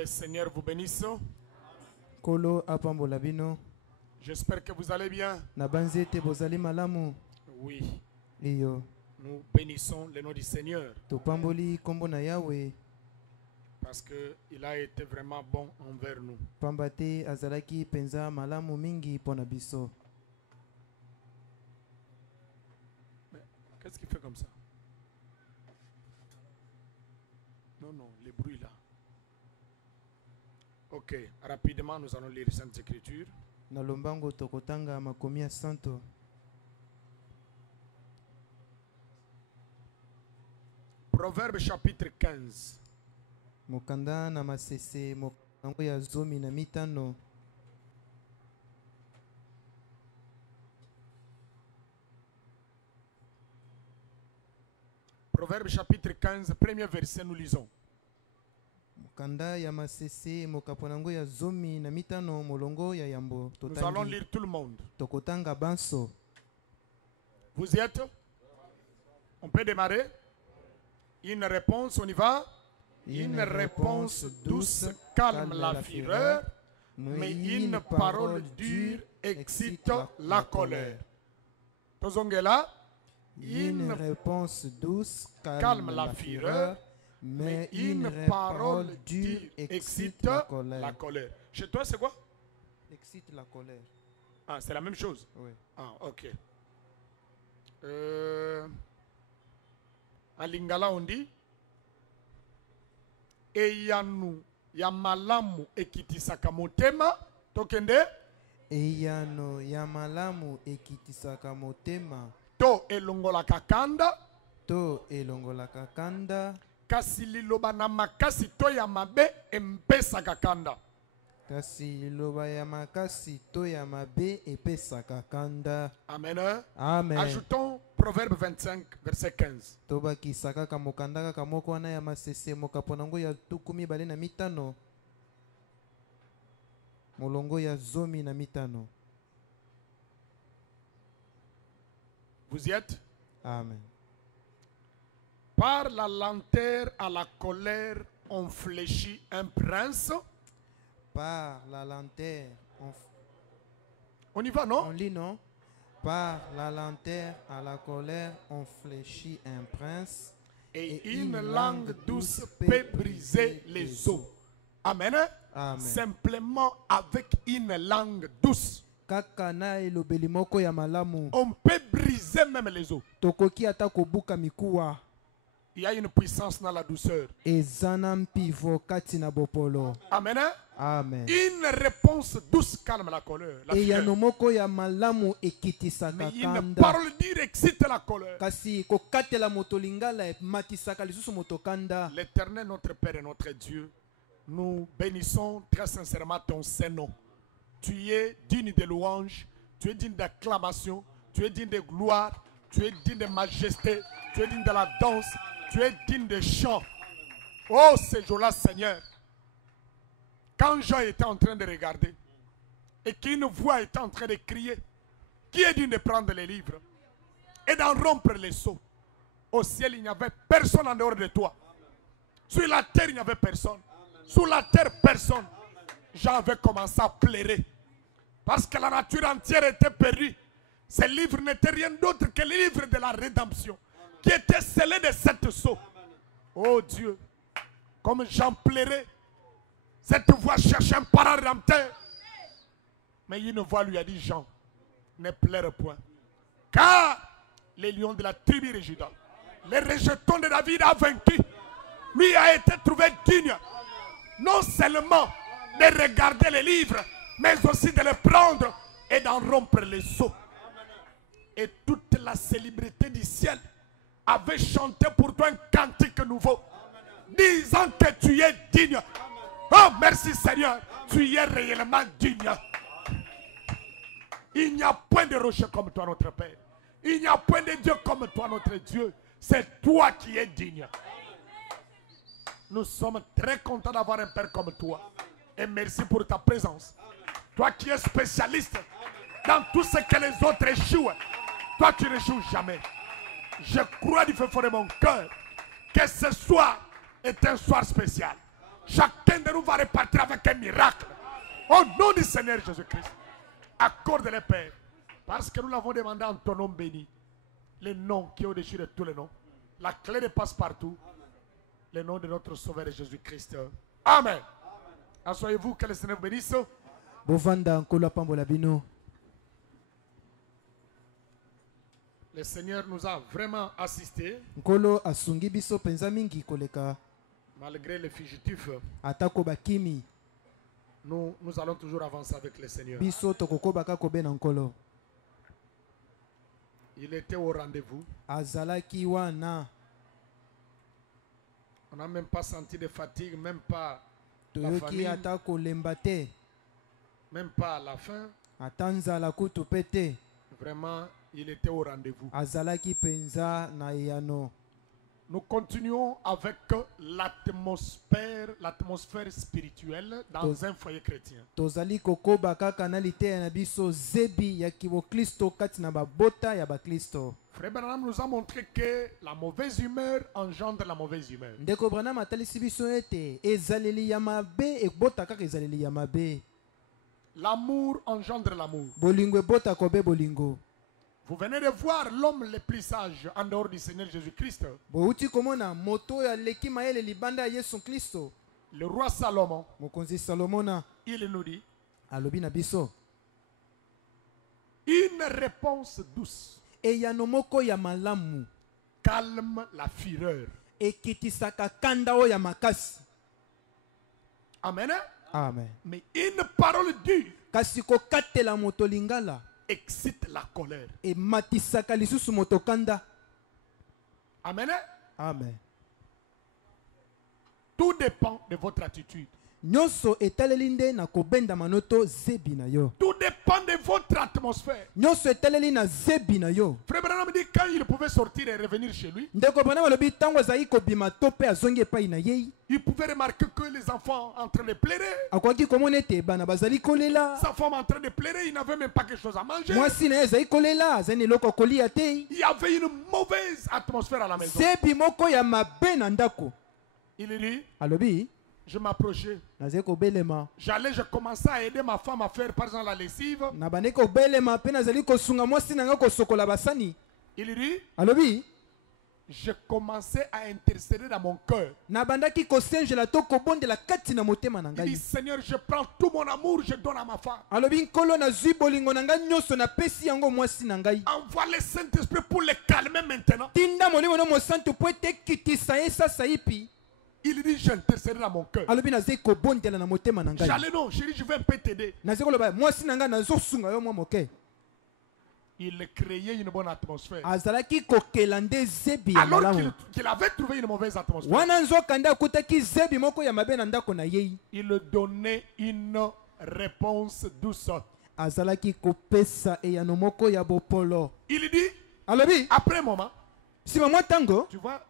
le Seigneur vous bénisse. Kolo apambola bino. J'espère que vous allez bien. Na banzete bozali malamu. Oui, Iyo. nous bénissons le nom du Seigneur Topamboli kombo na Yahweh. parce qu'il a été vraiment bon envers nous. Pambate azalaki penza malamu mingi pona biso. Mais qu'est-ce qu'il fait comme ça? Non, non, les bruits là. Ok, rapidement nous allons lire les Saintes Écritures. Na lombango tokotanga makomi ya santo. Proverbe chapitre 15. Mokanda na masese mokango ya zomi na mitano. Proverbe chapitre 15, premier verset, nous lisons. Mokanda ya masese mokaponango ya zomi na mitano molongo ya yambo. Nous allons lire tout le monde. Tokotanga banso. Vous y êtes? On peut démarrer? Une réponse, on y va? Une réponse douce calme la fureur, mais une parole dure excite la colère. Tozongela? Une réponse douce calme la fureur, mais une parole dure excite la colère. Chez toi, c'est quoi? Excite la colère. Ah, c'est la même chose? Oui. Ah, ok. En lingala, on dit Eyanu ya malamu ekitisaka motema tokende Eyano ya malamu ekitisaka motema to elongolaka kanda to elongolaka kanda kasi liloba na makasi to ya mabe empesaka kanda. kasi liloba ya makasi to ya mabe epesaka kanda. Amen. Amen. Ajoutons Proverbe 25 verset 15. Tobakisa kaka mokanda kaka moko wana ya masese mokaponango ya tuku mibale na mitano molongo ya zomi na mitano. Vous y êtes? Amen. Par la lenteur à la colère on fléchit un prince. Par la lenteur On y va, non? on lit, non? Par la lenteur à la colère on fléchit un prince, Et une langue douce peut briser les os. Amen. Amen. Simplement avec une langue douce, kaka na elobeli moko ya malamu on peut briser même les os. tokoki ata kobuka mikuwa. Il y a une puissance dans la douceur. Ezana mpivo kati na bopolo. Amen. Amen. Une réponse douce calme la colère. La Eyano fureur. moko ya malamu ekitisaka Mais une kanda. parole dure excite la colère. Kasi kokatela moto lingala matisaka lisusu moto kanda. L'Éternel, notre Père et notre Dieu, nous bénissons très sincèrement ton Saint-Nom. Tu es digne de louange, tu es digne d'acclamation, tu es digne de gloire, tu es digne de majesté, tu es digne de la danse, tu es digne de chant. Oh, ce jour-là, Seigneur, quand Jean était en train de regarder et qu'une voix était en train de crier, qui est digne de prendre les livres et d'en rompre les seaux? Au ciel, il n'y avait personne en dehors de toi. Sur la terre, il n'y avait personne. Sous la terre, personne. Jean avait commencé à pleurer. Parce que la nature entière était perdue. Ce livre n'était rien d'autre que le livre de la rédemption, qui était scellé de sept sceaux. Oh Dieu, comme Jean pleurait, cette voix cherchait un parent rédempteur. Mais une voix lui a dit: Jean, ne pleure point. Car les lions de la tribu de Juda, les rejetons de David a vaincu. Lui a été trouvé digne, non seulement de regarder les livres, mais aussi de les prendre et d'en rompre les sceaux. Et toute la célébrité du ciel avait chanté pour toi un cantique nouveau, disant que tu es digne. Oh, merci Seigneur, tu es réellement digne. Il n'y a point de rocher comme toi, notre Père. Il n'y a point de Dieu comme toi, notre Dieu. C'est toi qui es digne. Nous sommes très contents d'avoir un Père comme toi. Et merci pour ta présence. Toi qui es spécialiste dans tout ce que les autres échouent. Toi, tu n'échoues jamais. Je crois du fond de mon cœur que ce soir est un soir spécial. Chacun de nous va repartir avec un miracle. Au nom du Seigneur Jésus-Christ. Accorde-les, Père. Parce que nous l'avons demandé en ton nom béni. Les noms qui ont au-dessus de tous les noms. La clé de passe-partout. Le nom de notre Sauveur Jésus-Christ. Amen. Asseyez-vous, que le Seigneur vous bénisse. Bovanda nkolo apambola bino. Le Seigneur nous a vraiment assistés. Nkolo asungi biso penza mingi koleka. Malgré les fugitifs, Atako bakimi. nous allons toujours avancer avec le Seigneur. Biso tokoko baka kobena nkolo. Il était au rendez-vous. Azalaki wana. On n'a même pas senti de fatigue, même pas la Toyoki famille, atako lembate. même pas à la fin. Atanza la kutu pete. Vraiment, il était au rendez-vous. Azalaki penza na yano. Nous continuons avec l'atmosphère spirituelle dans un foyer chrétien. Tozali kokoba kaka na liteya na biso zebi ya kiboklisto kati na babota ya baklisto. Frère Branham nous a montré que la mauvaise humeur engendre la mauvaise humeur. Ndeko Branham atalisi biso ete ezaleli ya mabe ebota kaka ezaleli ya mabe. L'amour engendre l'amour. Bolingo ebota kobe bolingo. Vous venez de voir l'homme le plus sage en dehors du Seigneur Jésus-Christ. Bouti komona moto ya leki mayele libanda ya Yesu Kristo. Le roi Salomon, Mokonzi Salomona il nous dit, alobi na biso. une réponse douce Eyano moko ya malamu calme la fureur. ekitisaka kanda o ya makasi. Amen. Amen. Mais une parole dure Kasi kokatela moto lingala excite la colère. e matisaka lisusu moto kanda. Amen. Amen. Tout dépend de votre attitude. Nyonso etaleli nde na kobenda manoto zebi na yo. Tout dépend de votre atmosphère. Nyonso etaleli na zebi na yo. Frère Branham dit quand il pouvait sortir et revenir chez lui, Ndeko Branham alobi tango azali kobima to pe azongi epai na yei. il pouvait remarquer que les enfants en train de pleurer, Akwaki komona ete bana bazali kolela. sa femme en train de pleurer, il n'avait même pas quelque chose à manger. Mwasi na ye azali kolela azali na eloko kolia te. Il y avait une mauvaise atmosphère à la maison. Zebi moko ya mabe na ndako. Il dit, Alobi je m'approchais. nazali kobelema. J'allais, je commençais à aider ma femme à faire par exemple la lessive. Na bande kobelema pe nazali kosunga mwasi na nga kosokola basani. Il dit, Alobi je commençais à intercéder dans mon cœur. na bandaki kosengela to kobondela kati na motema na Il dit, ngai. Seigneur, je prends tout mon amour, je donne à ma femme. Alobi nkolo nazwi bolingo na ngai nyonso napesi yango mwasi na ngai. Envoie le Saint-Esprit pour le calmer maintenant. Tinda molimo no mosantu po ete kitisa ye sasa ipi. Il dit, j'intercédais dans mon cœur. Alobi nazali kobondela na motema na ngai. J'allais non, chérie, je vais un peu t'aider. Nazali koloba mwasi na ngai nazosunga yo mwa moke. Il créait une bonne atmosphère. Azalaki kokela nde zebi ya Alors malamu. qu'il avait trouvé une mauvaise atmosphère, Wana nzoka nde akutaki zebi moko ya mabe na ndako na yei. il donnait une réponse douce. Azalaki kopesa eyano moko ya bopolo. Il dit, Alobi après un moment, sima mwa tango tu vois,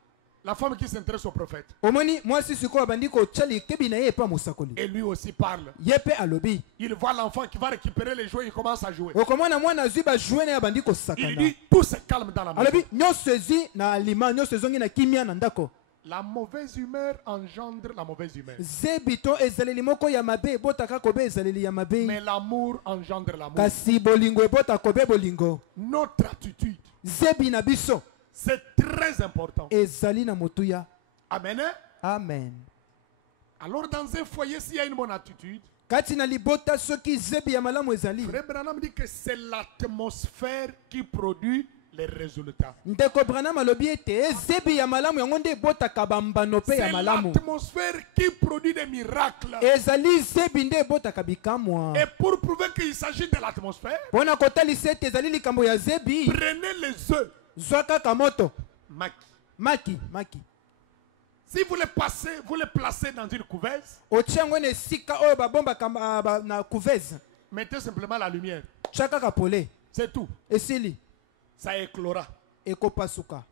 la femme qui s'intéresse au prophète, omoni mwasi sikoyo abandi kotya likebi na ye epa mosakoli. et lui aussi parle. Ye mpe alobi Il voit l'enfant qui va récupérer les jouets, il commence à jouer. okomona mwana azwi bajoué na ye abandi Il kosakana. dit, tout se calme dans la maison. Alobi nyonso ezwi na alima nyonso ezongi na kimia na ndako. La mauvaise humeur engendre la mauvaise humeur. Zebi to ezaleli moko ya mabe ebotaka kobe ezaleli ya mabe. Mais l'amour engendre l'amour. Kasi bolingo ebota kobe bolingo. Notre attitude, Zebi na biso c'est très important. ezali na motuya. Amen. Amen. Alors dans un foyer, s'il y a une bonne attitude, Kati na libota soki zebi ya malamu ezali. Frère Branham dit que c'est l'atmosphère qui produit les résultats. Ndeko Branham alobi ete zebi ya malamu yango nde ebotaka bambano pe ya C'est malamu. l'atmosphère qui produit des miracles. Ezali zebi nde ebotaka bikamwa. Et pour prouver qu'il s'agit de l'atmosphère, Mpona kotalisa ete ezali likambo ya zebi. prenez les œufs. Zwa kaka moto. Maki. Si vous les placez dans une couveuse, Otia yango na esika oyo babombaka na couveze. mettez simplement la lumière. Tia kaka pole. C'est tout. Esili. Ça éclora. Ekopasuka.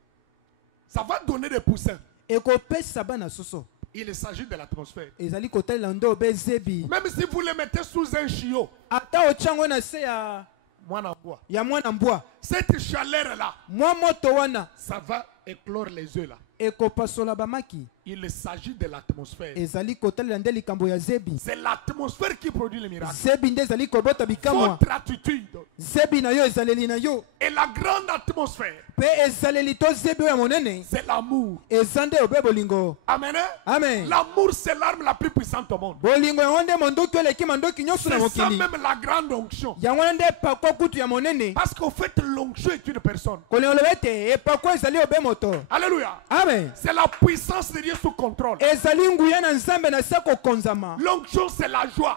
Ça va donner des poussins. Ekopesa bana soso. Il s'agit de l'atmosphère. Ezali kotalela ndo obe zebi. Même si vous les mettez sous un chiot, Ata otia yango na se ya mwana mbwa. cette chaleur-là, Mwa moto wana. ça va éclore les œufs là. Ekopasola bamaki. Il s'agit de l'atmosphère. ezali kotalela nde likambo ya zebi. C'est l'atmosphère qui produit les miracles. Zebi nde ezali kobota bikamwa. Votre attitude Zebi na yo ezaleli na yo. et la grande atmosphère, Pe ezaleli to zebi oyo ya monene. c'est l'amour. Eza nde obe bolingo. Amen. Amen. L'amour, c'est l'arme la plus puissante au monde. Bolingo yango nde mondoki oyo eleki mandoki nyonso na C'est ça mokili. même la grande onction. Yango wana nde epakwa kutu ya monene. Parce qu'au fait, l'onction est une personne. Kolingo loba ete epakwa ezali obe moto. Alléluia. Amen. C'est la puissance de Dieu sous contrôle. Ezali nguya na nzambe na se kokonzama. L'onction, c'est la joie.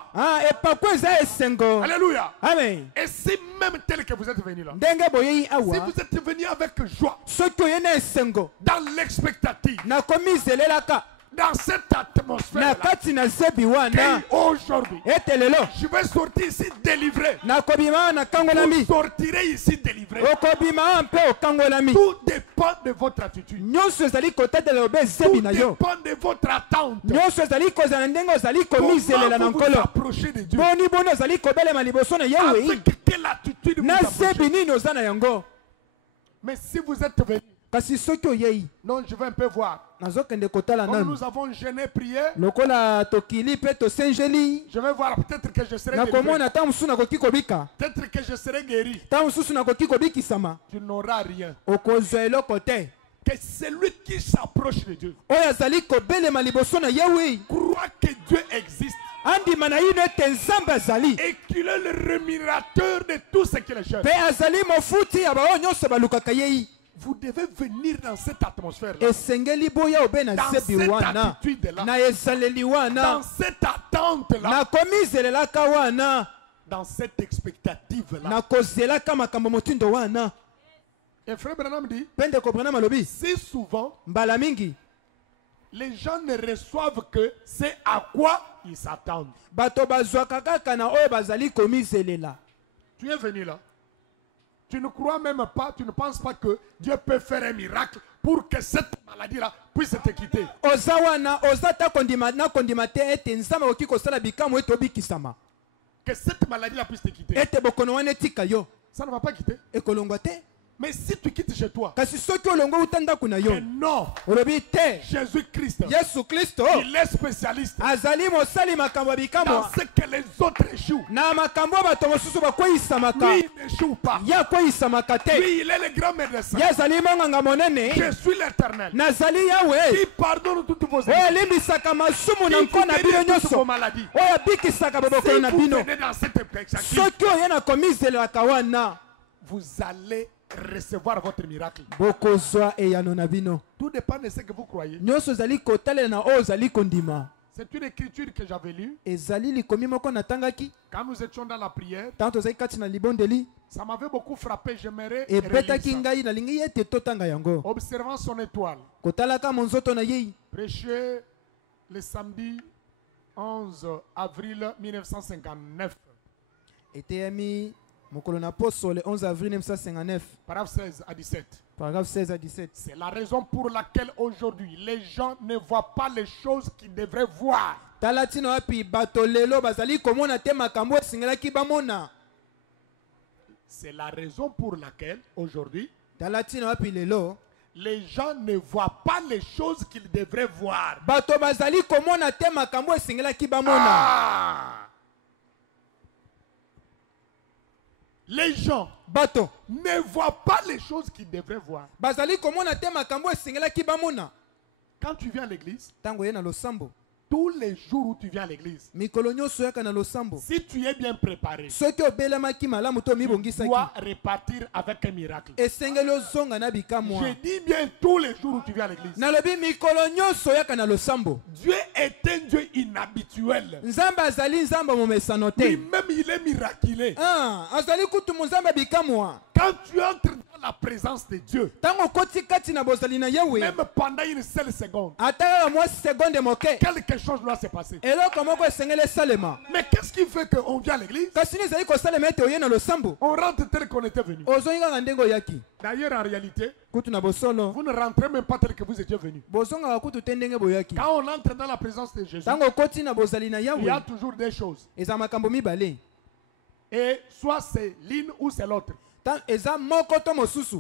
Epakwa eza esengo. Alléluia. Amen. Et si même tel que vous êtes venu là, Ndenge boyei si awa. vous êtes venu avec joie, Soki oye na esengo. dans l'expectative, nakomizelelaka dans cette na atmosphère kati na zebi wana aujourd'hui, ete lelo je vais sortir ici délivré. nakobima na kangolami. Vous sortirez ici délivré. okobima mpe okangolami. Tout dépend de votre attitude. nyonso ezali kotatela obe zebi Tout na yo. dépend de votre attente. nyonso ezali kozala ndenge ozali komizelela na Comment vous vous nkolo. approchez de Dieu? boni ozali kobelema liboso na yewe. Avec quelle attitude vous na approchez? zebi nini oza na yango. Mais si vous êtes venu, kasi soki oyei non, je vais un peu voir. nazokende kotala Comme nanu. nous avons jeûné, prié, lokola tokili mpe tosenjeli. je vais voir. Peut-être que je serai délivré. nakomona ntango mosusu nakoki kobika. Peut-être que je serai guéri. ntango mosusu nakoki kobikisama. Tu n'auras rien. okozwa eloko te. Que celui qui s'approche de Dieu oyo azali kobelema liboso na yewe. croit que Dieu existe andima na ino ete nzambe azali. et qu'il est le rémunérateur de tout ce qu'il cherche. mpe azali mofuti ya baoyo nyonso balukaka yei. Vous devez venir dans cette atmosphère-là, esengeli boya obe na dans zebi cette wana. attitude-là, na ezaleli dans wana. cette attente-là, nakomizelelaka wana. dans cette expectative-là. nakozelaka makambo motindo wana. Et frère Branham dit, mpe ndeko Branham alobi. si souvent mbala mingi les gens ne reçoivent que c'est à quoi ils s'attendent. bato bazwaka kaka na oyo bazali komizelela. Tu es venu là. Tu ne crois même pas, tu ne penses pas que Dieu peut faire un miracle pour que cette maladie-là puisse te quitter. oza wana oza ta kondima na kondima te ete nzambe okoki kosala bikamwa ete obikisama. Que cette maladie-là puisse te quitter. ete bokono wana etika yo. Ça ne va pas quitter. ekolongwa te. Mais si tu quittes chez toi, kasi soki olongwa uta ndako na yo. que non, olobi te. Jésus-Christ, yesu kristo il est spécialiste azali mosali makambo ya dans bikamwa. ce que les autres échouent. na makambo oyo bato mosusu bakweyisamaka. Lui, il n'échoue pas. ye akweyisamaka te. Lui, il est le grand médecin. ye azali monganga monene. Je suis l'Éternel nazali yawe qui pardonne toutes vos oyo alimbisaka masumu na qui nko na bino guérit toutes vos nyonso. maladies. oyo abikisaka Si bobokolo na vous bino. venez dans cette perspective, soki oye na komizelelaka wana vous allez recevoir votre miracle. bokozwa eyano na bino. Tout dépend de ce que vous croyez. nyonso ezali kotalela na oyo ozali kondima. C'est une écriture que j'avais lue ezali likomi moko natangaki quand nous étions dans la prière. ntango tozali kati na libondeli. Ça m'avait beaucoup frappé. J'aimerais ebetaki relire ça. ngai nalingi ete totanga yango. Observant son étoile. kotalaka monzoto na yei. Prêché le samedi 11 avril 1959. eteyami mokolo na poso le 11 avril 1959. Paragraphe 16 à 17. paragraphe 16 à 17. C'est la raison pour laquelle aujourd'hui les gens ne voient pas les choses qu'ils devraient voir. tala ntina wapi bato lelo bazali komona te makambo esengelaki bamona. C'est la raison pour laquelle aujourd'hui tala ntina wapi lelo les gens ne voient pas les choses qu'ils devraient voir. bato bazali komona te makambo esengelaki bamona. Ah! Les gens bato ne voient pas les choses qu'ils devraient voir. bazali komona te makambo esengelaki bamona. Quand tu viens à l'église, ntango oye na losambo tous les jours où tu viens à l'église, mikolo nyonso oyaka na losambo si tu es bien préparé, soki obelamaki malamu to tu omibongisaki dois repartir avec un miracle. esengeli ozonga na bikamwa. Je dis bien tous les jours où tu viens à l'église. nalobi mikolo nyonso oyaka na losambo. Dieu est un Dieu inhabituel. nzambe azali nzambe momesano te. Lui-même, il est miraculé. azali kutu nzambe bikamwa. Quand tu entres dans la présence de Dieu, ntango okoti kati na bozali na yewe même pendant une seule seconde, ata kaka mwa segonde moke quelque chose doit se passer. eloko moko esengeli esalema. Mais qu'est-ce qui fait qu'on vient à l'église? kasi nini ezali kosalema ete oye na losambo On rentre tel qu'on était venu. ozongi kaka ndenge oyaki. D'ailleurs, en réalité, kutu na bosolo vous ne rentrez même pas tel que vous étiez venu. bozongaka kutu te ndenge boyaki. Quand on entre dans la présence de Jésus, ntango okoti na bozali na il y a yawe toujours des choses. eza makambo mibale. Et soit c'est l'une ou c'est l'autre. eza moko to mosusu.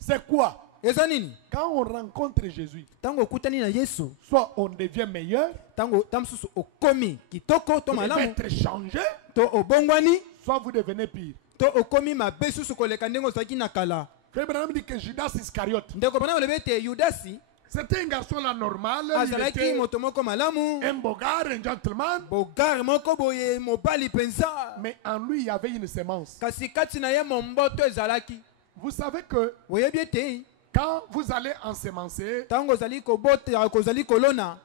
C'est quoi? eza nini? Quand on rencontre Jésus, Tango okutani na Yesu, soit on devient meilleur, tango tamsusu okomi kitoko to vous devez malamu, être changé, to obongwani, soit vous devenez pire. to okomi mabe susu koleka ndenge ozalaki na kala. Frère Branham dit que Judas Iscariote, Ndeko bana olobi ete Yudasi c'était un garçon là normal, il azalaki était moto moko malamu, un beau gars, un gentleman, bogar moko boye mobali penza, mais en lui il y avait une sémence. kasi kati na ye momboto ezalaki. Vous savez que Oyebi ete quand vous allez ensemencer, tango ozali kobota kozali kolona,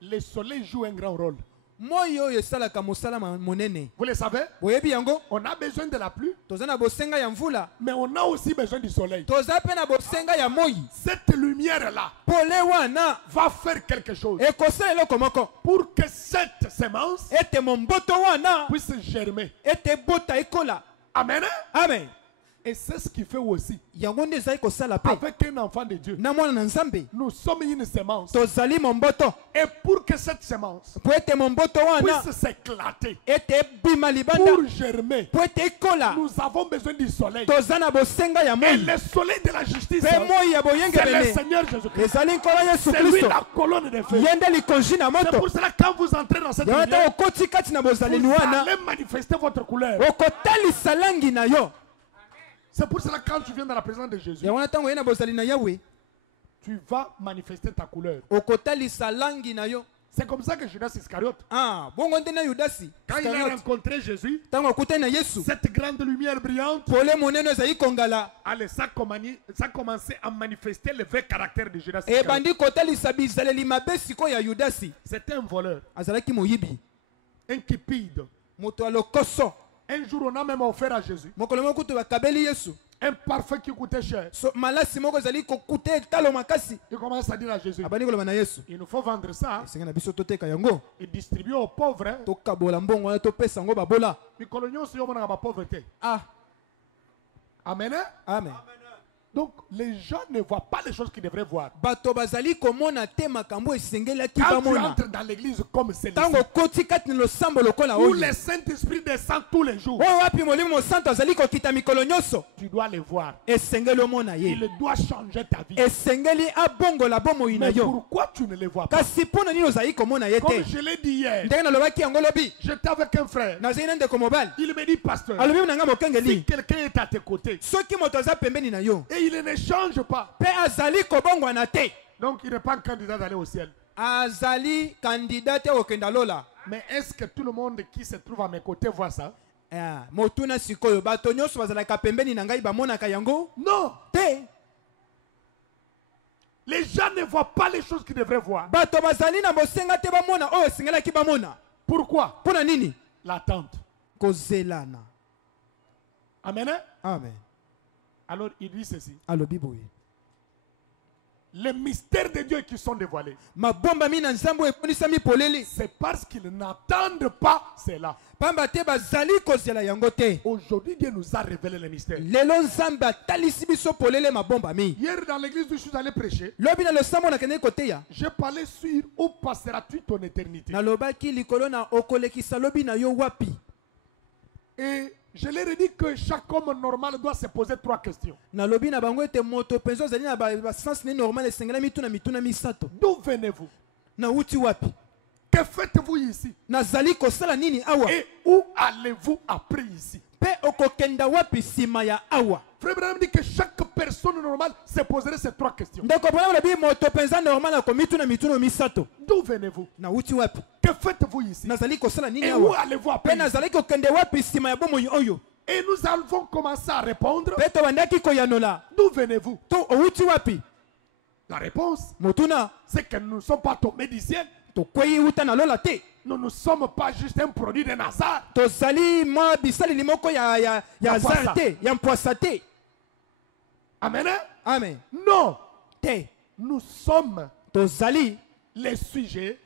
le soleil joue un grand rôle. moi oyo esalaka mosala monene. Vous le savez, Oyebi yango, on a besoin de la pluie, toza na bosenga ya mvula, mais on a aussi besoin du soleil. toza pe na bosenga ya moi. Cette lumière-là Pole wana va faire quelque chose ekosala eloko moko pour que cette sémence ete momboto wana puisse germer. ete bota ekola. Amen. Amen. Et c'est ce qu'il fait aussi Yango nde ezali kosala pe avec un enfant de Dieu. na mwana na Nzambe. Nous sommes une sémence. Tozali momboto Et pour que cette sémence po ete momboto wana puisse s'éclater, ete ebima libanda pour germer, po ete ekola, nous avons besoin du soleil. toza na bosenga ya Et moi le soleil de la justice, pe moi ya c'est le boyengebene Seigneur Jésus-Christ. ezali nkolo Yesu C'est lui Kristo, la colonne de feu. ye nde likonzi na C'est moto. pour cela que quand vous entrez dans cette Yango lumière, ntango okoti kati na bozaleli vous wana allez manifester votre couleur. okotalisa langi na yo. C'est pour cela que quand tu viens dans la présence de Jésus, Yango na ntango oye na bozali na Yawe tu vas manifester ta couleur. okotalisa langi na yo. C'est comme ça que Judas Iscariote, Ah, bongo nde na Yudasi quand il a Iscariote, rencontré Jésus, ntango okutani na Yesu, cette grande lumière brillante, pole monene ezali kongala, allez, ça commençait à manifester le vrai caractère de Judas Iscariote. ebandi kotalisa bizaleli mabe sikoyo ya Yudasi. C'était un voleur, Azalaki moyibi, un cupide. moto ya lokoso. Un jour, on a même offert à Jésus Mokolo moko kutu bakabeli Yesu, un parfum qui coûtait cher. malasi moko ezali kokute talo makasi. Il commence à dire à Jésus, Abandi koloba na Yesu, il nous faut vendre ça esenga na biso toteka yango, et distribuer aux pauvres. Hein. tokabola mbongo wana topesa yango babola. Mais coloniaux, c'est la pauvreté. Ah, Amen. Hein? amen. Donc, les gens ne voient pas les choses qu'ils devraient voir. Bato bazali komona te makambo esengelaki Quand tu bamona. entres dans l'église comme celle-ci, Tango koti kati na losambo lokola où oyo, le Saint-Esprit descend tous les jours, oyo wapi molimo santo azali kokita mikolo nyonso, tu dois les voir. esengeli omona ye, Il doit changer ta vie. esengeli abongola bomoi na Mais yo. pourquoi tu ne les vois pas? Kasi mpona nini ozali komona ye Comme te? je l'ai dit hier, Ndenge nalobaki yango lobi, j'étais avec un frère. nazali na ndeko mobali Il me dit, pasteur, alobi na nga si mokengeli, quelqu'un est à tes côtés soki moto aza pembeni na yo et il ne change pas, mpe azali kobongwana te, donc il n'est pas candidat d'aller au ciel. azali kandida te kokenda lola. Mais est-ce que tout le monde qui se trouve à mes côtés voit ça? Motuna sikoyo bato nyonso bazalaka pembeni na ngai bamonaka yango Non. te. Les gens ne voient pas les choses qu'ils devraient voir. Bato bazali na bosenga te bamona oyo esengelaki bamona. Pourquoi? Mpona nini? L'attente. Kozelana. Amen. Hein? Amen. Alors il dit ceci. Alobi boye, Les mystères de Dieu qui sont dévoilés, mabomba mi na nzambo ekonisami polele, c'est parce qu'ils n'attendent pas cela. pamba te bazali kozela yango te. Aujourd'hui, Dieu nous a révélé les mystères. Lelo nzambe atalisi biso polele mabomba mi. Hier, dans l'église où je suis allé prêcher, Lobi na losambo nakende koteya, j'ai parlé sur où passeras-tu ton éternité. nalobaki likolo na okolekisa lobi na yo wapi. Et je leur ai dit que chaque homme normal doit se poser 3 questions. Nalobi na bango ete moto penzo azali na basens ne normal esengela mituna misato. D'où venez-vous? Na uti wapi? Que faites-vous ici? Nazali kosala nini awa? Et où allez-vous après ici? Pe okokenda wapi sima ya awa? Frère Branham dit que chaque personne normale se poserait ces 3 questions. Ndeko bona lobi moto penza normal ako mituna misato. D'où venez-vous? Na uti wapi? Que faites-vous ici? Nazali kosala nini Et où awa? allez-vous Pe après ici? nazali kokende wapi sima ya bomoi oyo? Et nous allons commencer à répondre. Pe to bandaki koyanola. D'où venez-vous? To outi wapi? La réponse, Motuna c'est que nous ne sommes pas tombés du ciel. to kweyi uta na lola te. Nous ne sommes pas juste un produit d'un hasard. Tozali mwa bisali limoko ya mpwasa. zarte, ya mpwasa te. Amen. Hein? Amen. Non. Te. Nous sommes Tozali les sujets,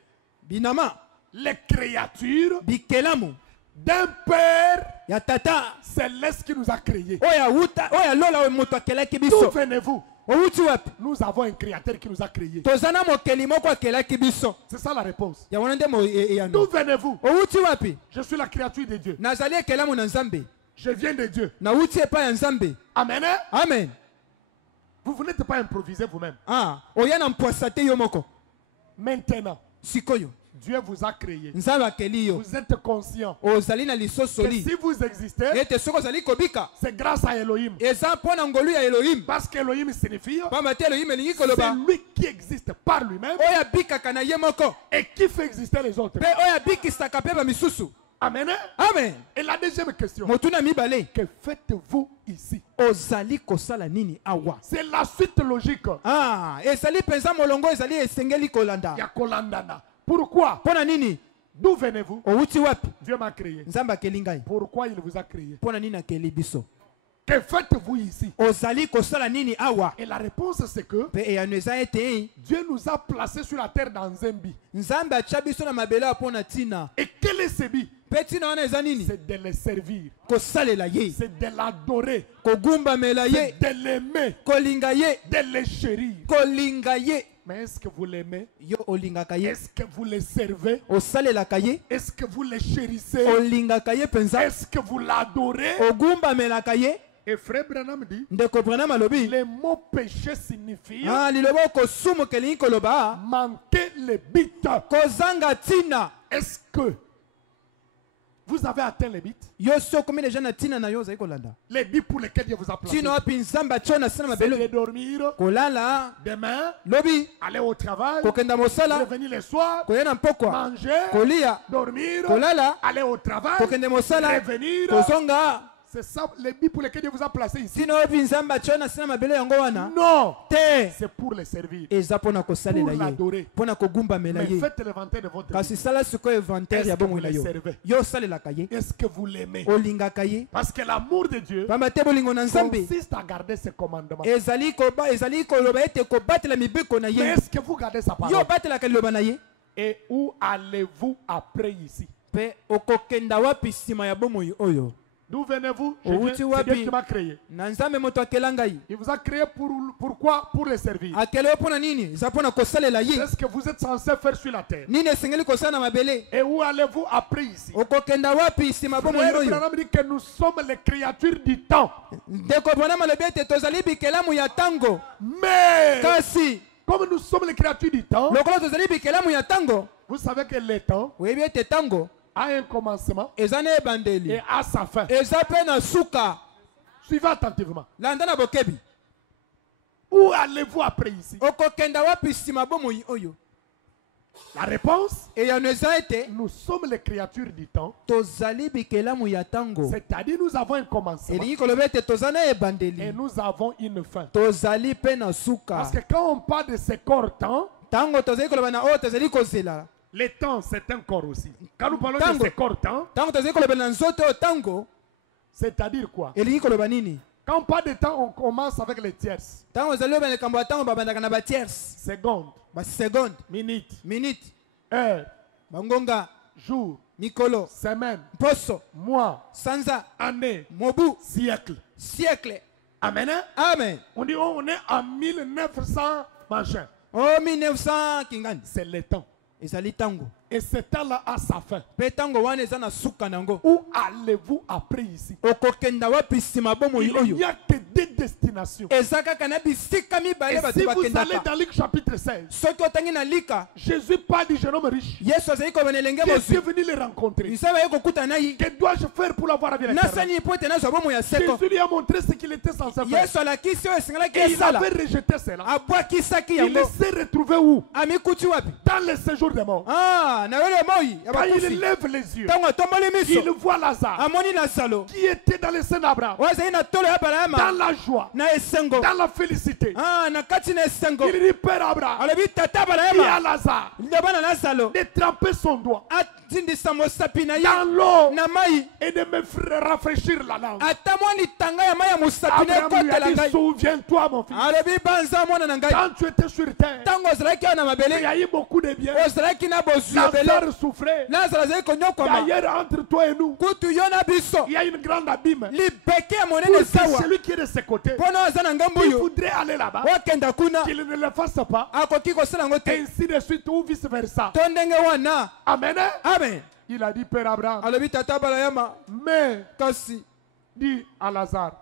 binama les créatures bikelamu d'un Père ya tata céleste qui nous a créés. oya uta oya lola oyo moto akelaki D'où biso. venez-vous? Outi wapi? Nous avons un créateur qui nous a créés. Tozana mokeli moko akelaki biso. C'est ça la réponse. Ya wana nde mo D'où eyano. venez-vous? Outi wapi? Je suis la créature de Dieu. Nazali ekelamu na nzambe. Je viens de Dieu. Na uti epa ya nzambe. Amen. Hein? Amen. Vous n'êtes pas improvisé vous-même. Ah, oya na mpwasa te yo moko. Maintenant, Sikoyo. Dieu vous a créé. Nzambe akeli yo. Vous êtes conscient Ozali na lisoso que li. si vous existez, Ete soko ozali kobika. c'est grâce à Elohim. Eza mpona ngolu ya Elohim. Parce qu'Elohim signifie Pamba te Elohim elingi c'est koloba. lui qui existe par lui-même Oya bikaka na ye moko. et qui fait exister les autres. Pe oya bikisaka pe ba misusu. Amen. Amen. Et la deuxième question. Motuna mibale. Que faites-vous ici? Ozali kosala nini awa? C'est la suite logique. Ah, ezali penza molongo ezali esengeli kolanda. Ya kolandana. Pourquoi? Pona nini? D'où venez-vous? Owuti wapi? Dieu m'a créé. Nzambe akeli ngai. Pourquoi il vous a créé? Pona nini akeli biso? Que faites-vous ici? Ozali kosala nini awa? Et la réponse c'est que Pe eyano eza ete Dieu nous a placés sur la terre dans un but. Nzambe atya biso na mabele apona tina. Et quel est ce but? Pe tina wana eza nini? C'est de le servir. Kosalela ye. C'est de l'adorer. Kogumbamela ye. C'est de l'aimer. Kolinga ye. De le chérir. Kolinga ye. Mais est-ce que vous l'aimez? Yo olingaka ye. Est-ce que vous le servez? Osalelaka ye. Est-ce que vous le chérissez? Olingaka ye penza. Est-ce que vous l'adorez? Ogumbamelaka ye. Et frère Branham dit, Ndeko Branham alobi. le mot péché signifie Ah, liloba kosumu kelingi koloba. manquer le but. Kozanga tina. Est-ce que vous avez atteint les buts? Yo so combien de gens na tina na yo zai kolanda? Les buts pour lesquels Dieu vous a placé. Tino api nzamba chona sana C'est de mabele. dormir, Kolala. demain, Lobi. aller au travail, Kokenda mosala. revenir le soir, Koyena mpokwa. manger, Kolia. dormir, Kolala. aller au travail, Kokende mosala. revenir. Kozonga. C'est ça les buts pour lesquels Dieu vous a placé ici. Tino api nzamba chona sana mabele yango wana. Non, Te. c'est pour les servir. Eza pona kosalela Pour ye. l'adorer. Pona kogumbamela Mais ye. faites l'inventaire de votre vie. Kasi sala siko inventaire Est-ce ya que bomo vous na les yo. servez? Yo salelaka ye. Est-ce que vous l'aimez? Olingaka ye. Parce que l'amour de Dieu Pamba te bolingo na nzambe. consiste à garder ses commandements. Ezali koloba ete kobatela mibeko na Mais ye. est-ce que vous gardez sa Yo parole? batelaka liloba na ye. Et où allez-vous après ici? Pe okokenda wapi nsima ya bomoi oyo? D'où venez-vous? Outi C'est wapi? Dieu qui m'a créé. Na nzambe moto akela ngai. Il vous a créé pourquoi? Pour le servir. Akele yo pona nini? Eza pona kosalela ye. C'est ce que vous êtes censé faire sur la terre. Nini esengeli kosala na mabele? Et où allez-vous après ici? Okokenda wapi nsima bomoi Frère oyo? Branham dit que nous sommes les créatures du temps. Ndeko Branham alobi ete tozali bikelamu ya tango. Mais Kasi comme nous sommes les créatures du temps, lokola tozali bikelamu ya tango, vous savez que le temps oyebi ete tango a un commencement eza na ebandeli. et a sa fin. Eza pe na suka. Suivez attentivement. Landa na bokebi. Où allez-vous après ici? Okokenda wapi nsima bomoi oyo? La réponse, Eyano eza ete nous sommes les créatures du temps. tozali bikelamu ya tango. C'est-à-dire nous avons un commencement Elingi koloba ete toza na et ebandeli. nous avons une fin. Tozali pe na suka. Parce que quand on parle de ce corps temps, Tango tozali koloba na oyo tozali kozela. le temps c'est un corps aussi. Quand nous parlons Tango. de ce corps temps, Tango tozali koloba na nzoto oyo tango. c'est-à-dire quoi? Elingi koloba nini? Quand on parle de temps, on commence avec les tierces. Tango ozali oyo likambo ya tango babandaka na batierce. Secondes, Baseconde, minutes, minute, heures, bangonga, jours, mikolo, semaines, poso, mois, sanza, années, mobu, siècles. siècle. Amen. Hein? Amen. On dit oh, on est en 1900 machin. Oh 1900 kingani. C'est le temps. Ezali tango. Et ce temps-là a sa fin. Pe tango wana eza na suka nango. Où allez-vous après ici? Okokenda wapi nsima bomoi Il oyo? n'y a que deux destinations. Eza kaka na bisika mibale Et bato si vous allez bakendaka. dans Luc chapitre 16, Soki otangi na lika, Jésus parle du jeune homme riche. Yesu azali kobana elenge Qui est bozwi. venu le rencontrer. Nzambe aye kokuta na ye. Que dois-je faire pour l'avoir avec l'éternel? Nasani po ete nazwa bomoi ya seko. Jésus lui a montré ce qu'il était censé faire. Yesu alakisi oyo esengelaki Et il esala. avait rejeté cela. Abwakisaki Il yango. s'est retrouvé où? Amikuti wapi? Dans le séjour des morts. Ah, na yole moi ya Quand il bakufi. lève les yeux, Tango atomboli miso. il voit Lazare Amoni Lazaro. qui était dans le sein d'Abraham, Oyo azali na tolo ya dans Abrahama. la joie, Na esengo. dans la félicité. Ah, na kati na esengo. Il dit Père Abraham, Alobi tata dit à Abrahama. Lazare Ndaba na Lazaro. de tremper son doigt Atindisa mosapi na ye. dans l'eau Na mai. et de me rafraîchir la langue. Ata mwa litanga ya mai ya mosapi na Abraham lui a ekotela dit, ngai. souviens-toi mon fils, Alobi banza mwana na ngai. quand tu étais sur terre, Tango ozalaki awa na il y mabele. a eu beaucoup de bien. Ozalaki na bozwi ebele. Lazare souffrait. Lazaro azali konyokwama. D'ailleurs, entre toi et nous, Kutu yo na biso. il y a une grande abîme. Libeke ya monene Pour que sawa. celui qui est de ses côtés, Mpona aza na ngambu il yo. voudrait aller là-bas, Wakenda kuna. qu'il ne le fasse pas, Akoki kosala yango et te. ainsi de suite, ou vice-versa. To ndenge wana. Amen. Amen. Il a dit, Père Abraham, Alobi tata Abrahama. mais Kasi dit à Lazare,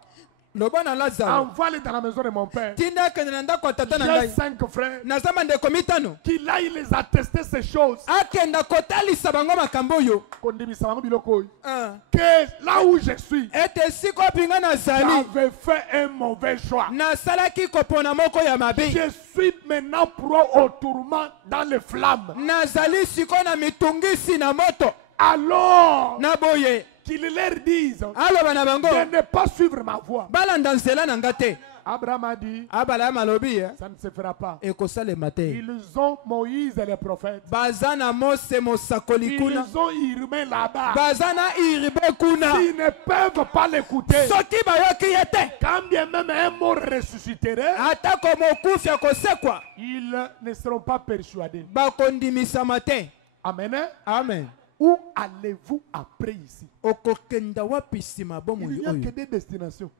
loba na Lazaro envoie-le dans la maison de mon père. tinda kende na ndako ya tata na J'ai ngai 5 frères. naza bandeko mitano Qu'il aille les attester ces choses. akenda kotalisa bango makambo oyo Kondimisa bango biloko oyo. Ah. Que là où je suis, ete siko pinga nazali j'avais fait un mauvais choix. nasalaki kopona moko ya mabe Je suis maintenant proie au tourment dans les flammes. nazali siko na mitungisi na moto Alors na boye qu'ils leur disent aloba na bango de ne pas suivre ma voie. balanda nzela na nga te Abraham a dit, abala ya malobi ça ne se fera pas. ekosalema te Ils ont Moïse et les prophètes. baza na mose mosakoli kuna Ils ont Irmé là-bas. baza na iribe kuna Ils ne peuvent pas l'écouter. soki bayoki ye te Quand bien même un mort ressusciterait, atako mokufi akosekwa ils ne seront pas persuadés. bakondimisama te Amen. amen Où allez-vous après ici? okokenda wapi nsima Il bomoi n'y a que oyo des destinations.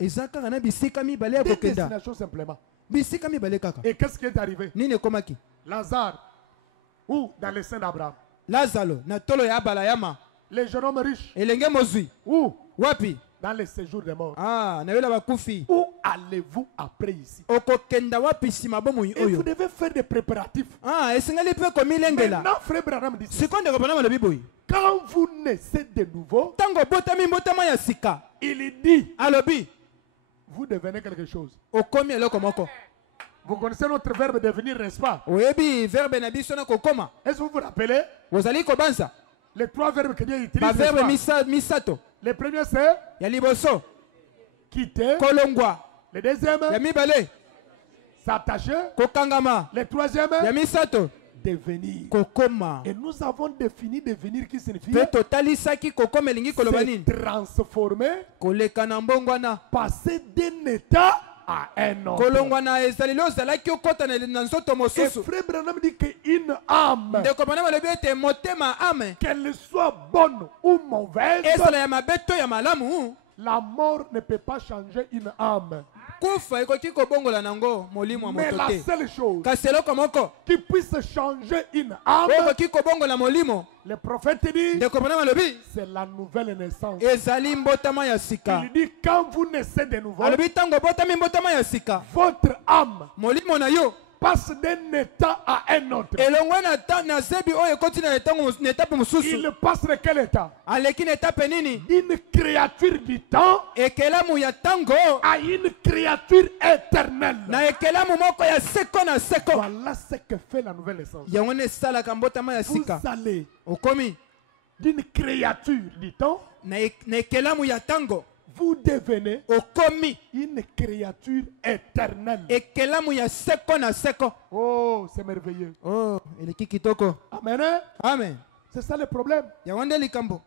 eza kaka na bisika mibale ya Des kokenda destinations simplement. bisika mibale kaka Et qu'est-ce qui est arrivé? nini ekomaki Lazare, où? Dans les seins d'Abraham. lazalo na tolo ya abala yama Les jeunes hommes riches, elenge mozwi où? wapi Dans les séjours des morts. ah na yola bakufi Où allez-vous après ici? okokenda wapi nsima bomoi Et vous oyo devez faire des préparatifs. ah esengeli mpe komilengela Maintenant, frère Branham dit, sikoyo ndeko mpona malobi boye quand vous naissez de nouveau, ntango obotami mbotama ya sika il dit, alobi vous devenez quelque chose. okomi eloko moko Vous connaissez notre verbe devenir, n'est-ce pas? oyebi verbe na biso na kokoma Est-ce que vous vous rappelez ozali kobanza les 3 verbes que Dieu utilise? baverbe n'est-ce pas? misato Le premier c'est ya liboso quitter. kolongwa Le deuxième, ya mibale s'attacher. kokangama Le troisième, ya misato devenir. kokoma Et nous avons défini devenir qui signifie mpe totalisaki kokoma elingi koloba se nini transformer, koleka na mbongwana passer d'un état à un autre. kolongwana ezaleli ozalaki okɔta na nzoto Et mosusu frère Branham dit qu'une âme, ndeko bana balobi ete motema ame qu'elle soit bonne ou mauvaise, ezala ya mabe to ya malamu la mort ne peut pas changer une âme. kufa ekoki kobongola nango molimo ya Mais moto la te seule chose kasi eloko moko qui puisse changer une âme, oyo ekoki kobongola molimo le prophète dit, ndeko bana balobi c'est la nouvelle naissance. ezali mbotama ya sika Il dit, quand vous naissez de nouveau, alobi ntango obotami mbotama ya sika votre âme molimo na yo passe d'un état à un autre. elongwe na zebi oyo ekoti na etape mosusu Il passe de quel état? aleki na etape nini D'une créature du temps ekelamu ya ntango à une créature éternelle. na ekelamu moko ya seko na seko Voilà ce que fait la nouvelle naissance. yango nde esalaka mbotama ya Vous sika allez okomi d'une créature du temps, na ekelamu ya ntango vous devenez okomi une créature éternelle. ekelamu ya seko na seko Oh, c'est merveilleux. oh eleki kitoko Amen. Hein? amen C'est ça le problème. yango nde likambo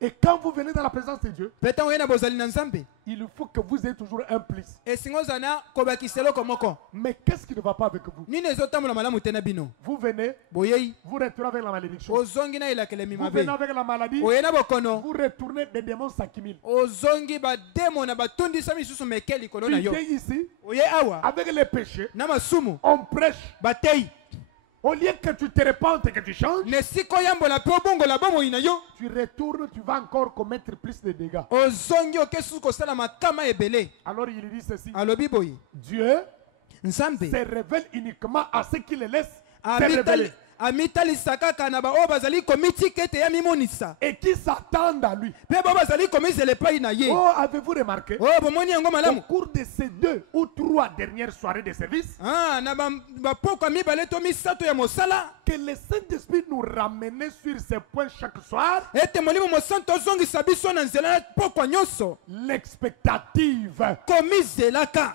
Et quand vous venez dans la présence de Dieu, mpe ntango ye na bozali na nzambe il faut que vous ayez toujours un plus. esinga ozala na kobakisa eloko moko Mais qu'est-ce qui ne va pas avec vous? nini ezotambola malamu te na bino Vous venez, boyei vous retournez avec la malédiction. ozongi na elakelemi Vous mabe venez avec la maladie, oye na bokono vous retournez des démons 5000. ozongi bademo na batondisa misusu meke likolo na Tu yo viens ici, oye awa avec les péchés, na masumu on prêche. batei Au lieu que tu te repentes et que tu changes, na esika oyambola mpe obongola bomoi na yo tu retournes, tu vas encore commettre plus de dégâts. ozongi oke susu kosala makama ebele Alors il dit ceci, alobi boye Dieu nzambe se révèle uniquement à ceux qui le laissent se révéler amitalisa kaka na baoyo bazali komitika ete ya mimonisa et qui s'attendent à lui. mpe bao bazali komizela epai na ye Oh, avez-vous remarqué? oyo bomoni yango Au malamu cours de ces 2 ou 3 dernières soirées de service, na bapoko ya mibale to misato ya mosala que le Saint-Esprit nous ramène sur ces points chaque soir, ete molimo mosantu ozongisa biso na nzela ya pokwa nyonso l'expectative. komizelaka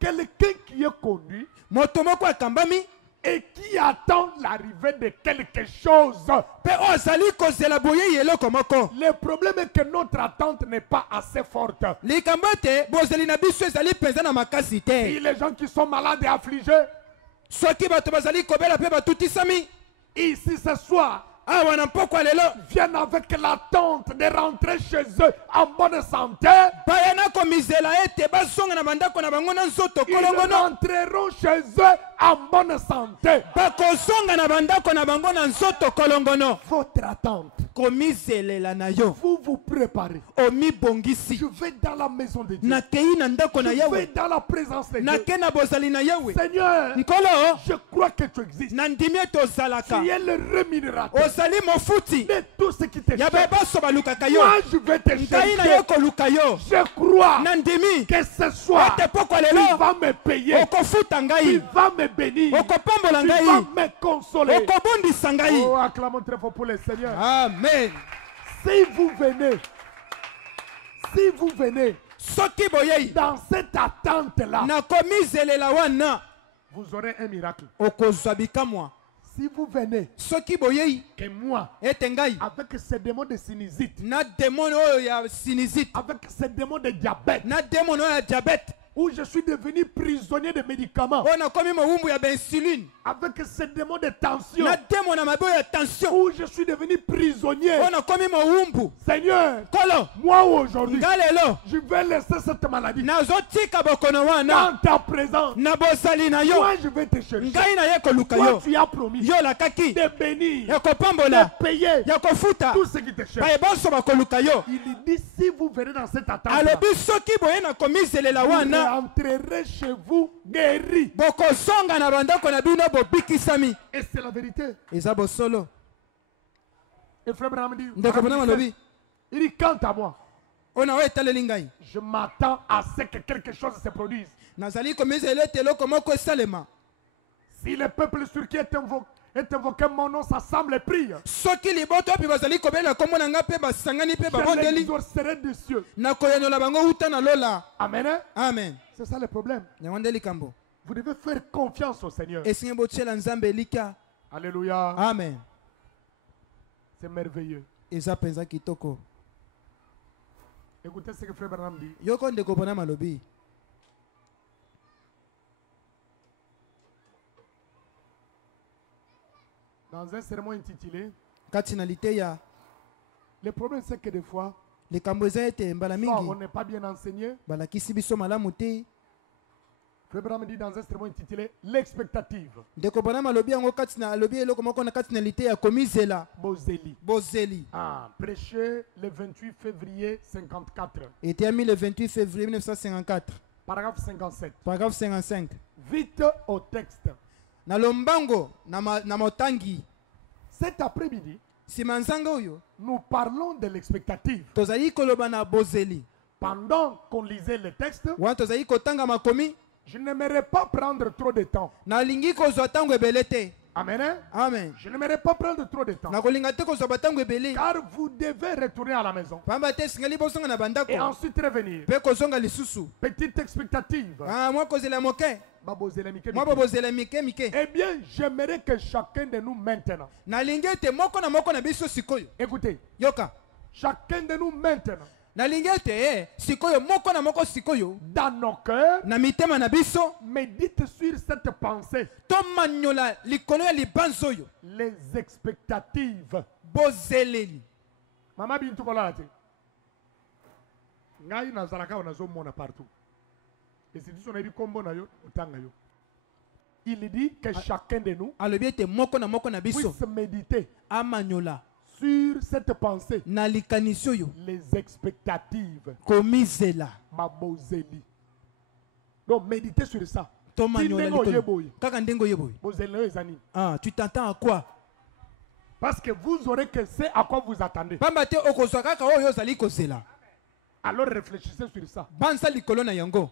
Quelqu'un qui est conduit moto moko akambami et qui attend l'arrivée de quelque chose. mpe oyo azali kozela boyei eloko moko Le problème est que notre attente n'est pas assez forte. likambo ete bozeli na biso ezali mpenza na makasi Et te les gens qui sont malades et affligés, soki bato bazali kobela mpe batutisami ici ce soir, awa na pokwa lelo viennent avec l'attente de rentrer chez eux en bonne santé. baya na komizela ete bazonga na bandako na bango na nzoto Ils kolongono rentreront chez eux en bonne santé. bakozonga na bandako na bango na nzoto kolongono Votre attente komizelela na yo vous vous préparez. omibongisi Je vais dans la maison de Dieu. nakei na ndako na Je vais yawe dans la présence de Dieu. nake na bozali na yawe Seigneur, nkolo je crois que tu existes. nandimi ete ozalaka Tu es le rémunérateur ozali mofuti de tout ce qui te ya cherche. babaso balukaka yo Moi, je vais te ngai na chercher. yo koluka yo Je crois nandimi que ce soir, ete poko tu lelo vas me payer. okofuta Tu ngai vas me bénir. okopambola Tu vas ngai me consoler. okobundisa ngai Oh, acclamons très fort pour le Seigneur. amen Si vous venez soki boyei dans cette attente-là, na komizelela wana vous aurez un miracle. okozwa bikamwa Si vous venez, soki boyei que moi, ete ngai avec ces démons de sinusite, na demone oyo ya sinusite avec ces démons de diabète, na demone oyo ya diabete où je suis devenu prisonnier de médicaments, oyo nakomi mowumbu ya bainsuline avec ces démons de tension, na demone mabe oyo ya tension où je suis devenu prisonnier. oyo nakomi mowumbu Seigneur, kolo moi aujourd'hui, nga lelo je vais laisser cette maladie nazotika bokono wana dans ta présence. na bozali na yo Moi, je vais te chercher. ngai na ye koluka Toi, yo tu as promis yo lakaki de bénir, ya de kopambola payer ya kofuta tout ce qui te cherche. baye bonso bakoluka yo Il dit, si vous venez dans cette attente, alobi soki boye na komizelela vous wana rentrerez chez vous guéri. bokozonga na bandako na bino bobikisami Et c'est la vérité. eza bosolo Et frère Branham dit, ndeko bona malobi il dit, quant à moi, oyo na oyo etaleli ngai je m'attends à ce que quelque chose se produise. nazali komizela ete eloko moko esalema Si le peuple sur qui est invoqué mon nom s'assemble et prie, soki liboto mpe bazali kobelela kombo na ngai mpe basangani mpe je babondeli l'exaucerai des cieux. nakoyanola bango wuta na lola Amen. Hein? amen C'est ça le problème. yango nde likambo Vous devez faire confiance au Seigneur. esingi botiela nzambe elika Alléluia. amen C'est merveilleux. eza mpenza kitoko Écoutez ce que frère Branham dit. yoko ndeko bona malobi Dans un sermon intitulé, kati na liteya le problème c'est que des fois, likambo eza ete mbala soit on mingi n'est pas bien enseigné. balakisi biso malamu te Frère Branham dit dans un sermon intitulé l'expectative. ndeko bona malobi yango kati na alobi eloko moko na kati na liteya komizela Bozeli. bozeli Ah, prêché le 28 février 54. eteyami le 28 février 1954 Paragraphe 57. paragraphe 55 Vite au texte. na lombango na motangi Cet après-midi, nsima nzanga oyo nous parlons de l'expectative. tozali koloba na bozeli Pendant qu'on lisait le texte, wana tozali kotanga makomi je n'aimerais pas prendre trop de temps. nalingi kozwa ntango ebele te Amen. Hein? amen Je n'aimerais pas prendre trop de temps. nakolinga te kozwa batango ebele Car vous devez retourner à la maison. pamba te esengeli bosonga na bandako Et ensuite revenir. mpe kozonga lisusu Petite expectative. mwa kozela moke Babozela mike mwa mike. bobozela mike mike Eh bien, j'aimerais que chacun de nous maintenant, nalingi ete moko na biso sikoyo écoutez, yoka chacun de nous maintenant, nalingi ete sikoyo moko na moko sikoyo dans nos cœurs, na mitema na biso médite sur cette pensée. tomanyola likolo ya libanzo oyo Les expectatives. bozeleli Mama bintu kola te. Ngai nazalaka nazomona partout. Et c'est dit on a dit kombo na yo, utanga yo. Il dit que chacun de nous alobi ete moko na biso puisse méditer amanyola sur cette pensée. na likanisi oyo Les expectatives. komizela Mabozeli. Donc méditez sur ça. tomanyola Tindengo likolo yeboye. kaka ndenge oye Bozeli na yo ezani. ah tu t'attends à quoi Parce que vous aurez que c'est à quoi vous attendez. pamba te okozwa kaka oyo ozali kozela Alors réfléchissez sur ça. banza likolo na yango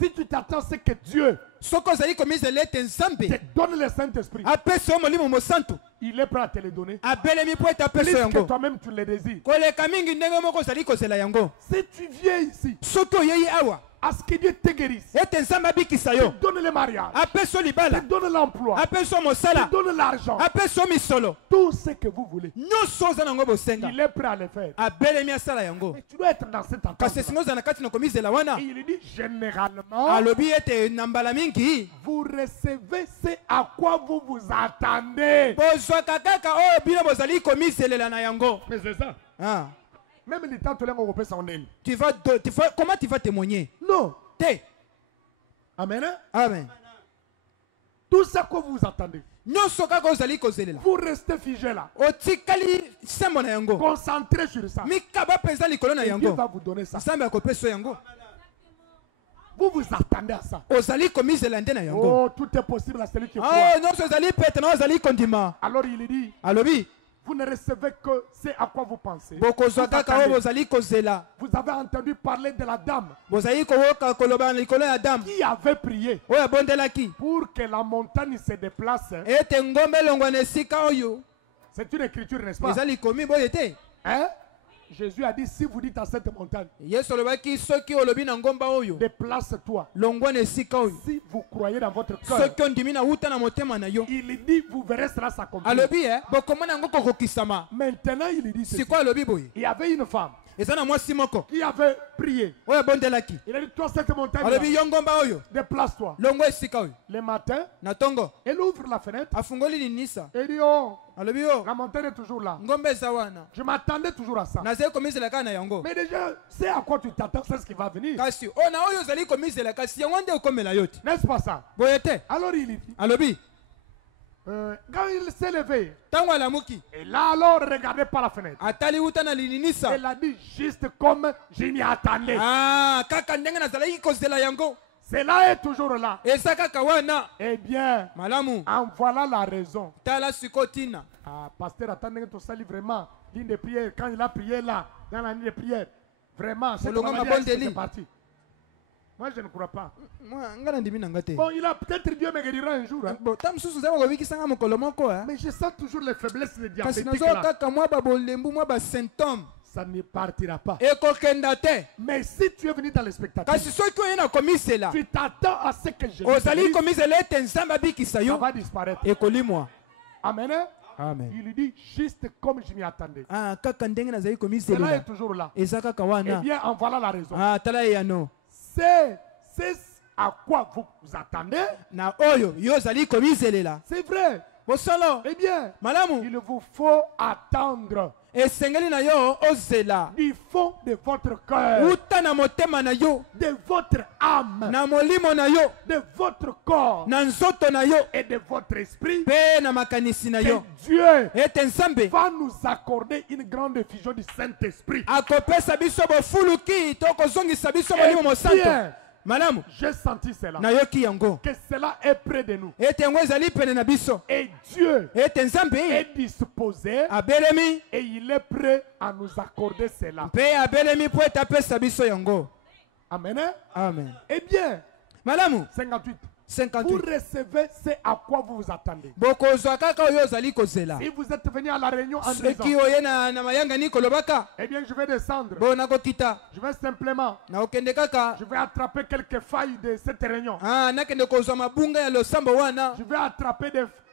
Si tu t'attends, c'est que Dieu soki ozali komizela ete nzambe te donne le Saint-Esprit. apesi yo molimo mosantu Il est prêt à te le donner. abelemi mpo ete apesi Plus yo que yango toi-même tu le désires. koleka mingi ndenge moko ozali kozela yango Si tu viens ici, soki oyei awa à ce que Dieu te guérisse, ete nzambe abikisa yo te donne le mariage, apesi yo te libala donne l'emploi, apesi yo te mosala donne l'argent, apesi yo misolo tout ce que vous voulez. nyonso oza nango bosenga Il est prêt à le faire. abelemi asala yango Mais tu dois être dans cette attente. kasi esinga ozala na kati na komizela wana Et il dit généralement, alobi ete na mbala mingi vous recevez ce à quoi vous vous attendez. bozwaka kaka oyo bino bozali komizelela na yango Mais c'est ça. ah. Même les temps, tu l'as on son nez. Comment tu vas témoigner Non. te Amen. Hein? amen Tout ça que vous attendez. nyonso kaka ozali kozelela vous restez figé là. otikali sembo na yango Concentrez sur ça. mikaba mpenza likolo na Et Dieu yango va vous donner ça. nzambe akopesa yango Vous vous attendez à ça. ozali komizela nde na yango Oh, tout est possible à celui qui croit. nyonso ozali pete na ozali kondima Alors il dit, alobi vous ne recevez que c'est à quoi vous pensez. bokozwa Vous kaka oyo attendez. bozali kozela Vous avez entendu parler de la dame bozali koyoka koloba na likolo ya adamu qui avait prié oyo abondelaki pour que la montagne se déplace. ete ngombe elongwa na esika oyo C'est une écriture, n'est-ce pas? eza likomi boye te Hein? Jésus a dit, si vous dites à cette montagne, yesu alobaki soki olobi na ngomba oyo déplace-toi. longwa na esika oyo Si vous croyez dans votre cœur, soki ondimi na wuta na motema na yo il dit, vous verrez cela s'accomplir. alobi bokomona yango kokokisama Maintenant, il dit ceci. sikoyo alobi boye Il y avait une femme eza na mwasi moko qui avait prié. oyo abondelaki Il a dit, toi, cette montagne, alobi yo ngomba oyo déplace-toi. longwa esika oyo Le matin, na ntongo elle ouvre la fenêtre afungoli linisa et dit, oh, alobi yo la montagne est toujours là. ngombe eza wana Je m'attendais toujours à ça. nazali komizela kaka na yango Mais déjà, c'est à quoi tu t'attends, c'est ce qui va venir. kasi oyo na oyo ozali komizela kasi yango nde okomela yo te N'est-ce pas ça? boye te Alors il dit, alobi quand il s'est levé, ntango alamuki et là alors regardez par la fenêtre. atali wuta na lininisa Elle a dit juste comme je m'y attendais. kaka ndenge nazalaki kozela yango Cela est toujours là. eza kaka wana Eh bien, malamu en voilà la raison. tala siko tina Ah, pasteur, attendez que tout ça vraiment. Ligne de prière, quand il a prié là, dans la ligne de prière, vraiment, c'est Molongo Mabondeli. c'est parti. Moi, je ne crois pas. nga na ndimi na nga te Bon, il a peut-être Dieu me guérira un jour. Hein. Bon, ta mosusu nzambe akobikisanga mokolo moko Mais je sens toujours les faiblesses de kasi diabétique nazwa là. kaka mwa babolembu mwa basymptôme Ça ne partira pas. ekokenda te Mais si tu es venu dans les spectateurs, kasi soki oye na komisela tu t'attends à ce que je ozali dise, komisela ete nzambe abikisa ça yo va disparaître. ekolimwa Amen. Hein? amen Il dit juste comme je m'y attendais. kaka ndenge nazali Cela komiselela est toujours là. eza kaka Eh wana bien, en voilà la raison. tala ye yano C'est à quoi vous vous attendez. na oyo yo ozali komiselela C'est vrai. bosolo Eh bien, malamu il vous faut attendre esengeli na yo ozela du fond de votre cœur, wuta na motema na yo de votre âme, na molimo na yo de votre corps na nzoto na yo et de votre esprit. mpe na makanisi na Que yo Dieu ete nzambe va nous accorder une grande effusion du Saint-Esprit. akopesa biso bofuluki to kozongisa biso molimo mosanto bien, malamu j'ai senti cela. nayoki yango Que cela est près de nous. ete yango ezali pene na biso Et Dieu ete nzambe est disposé abelemi et il est prêt à nous accorder cela. mpe abelemi mpo ete apesa biso yango Amen. Hein? amen Eh bien, malamu 58. Vous 58 recevez ce à quoi vous vous attendez. bokozwa kaka oyo ozali kozela Si vous êtes venu à la réunion en soki disant, oye na mayangani kolobaka eh bien, je vais descendre. bo nakokita Je vais simplement, nakokende kaka je vais attraper quelques failles de cette réunion. nakende kozwa mabunga ya losambo wana Je vais attraper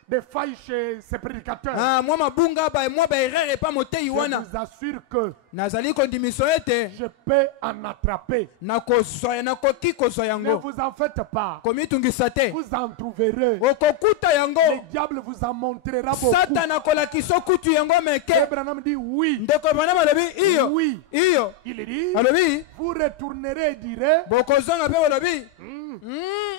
des failles chez ces prédicateurs. mwa mabunga mwa baerreur epa motei Je wana vous assure que nazali kondimiso ete je peux en attraper. nakoki kozwa Ne yango vous en faites pas. komitungisa te Vous en trouverez. okokuta yango Le diable vous en montrera beaucoup. satana akolakisa okutu yango meke Abraham dit oui. ndeko branam alobi iyo Oui. iyo Il dit, alobi vous retournerez et direz, bokozonga mpe olobi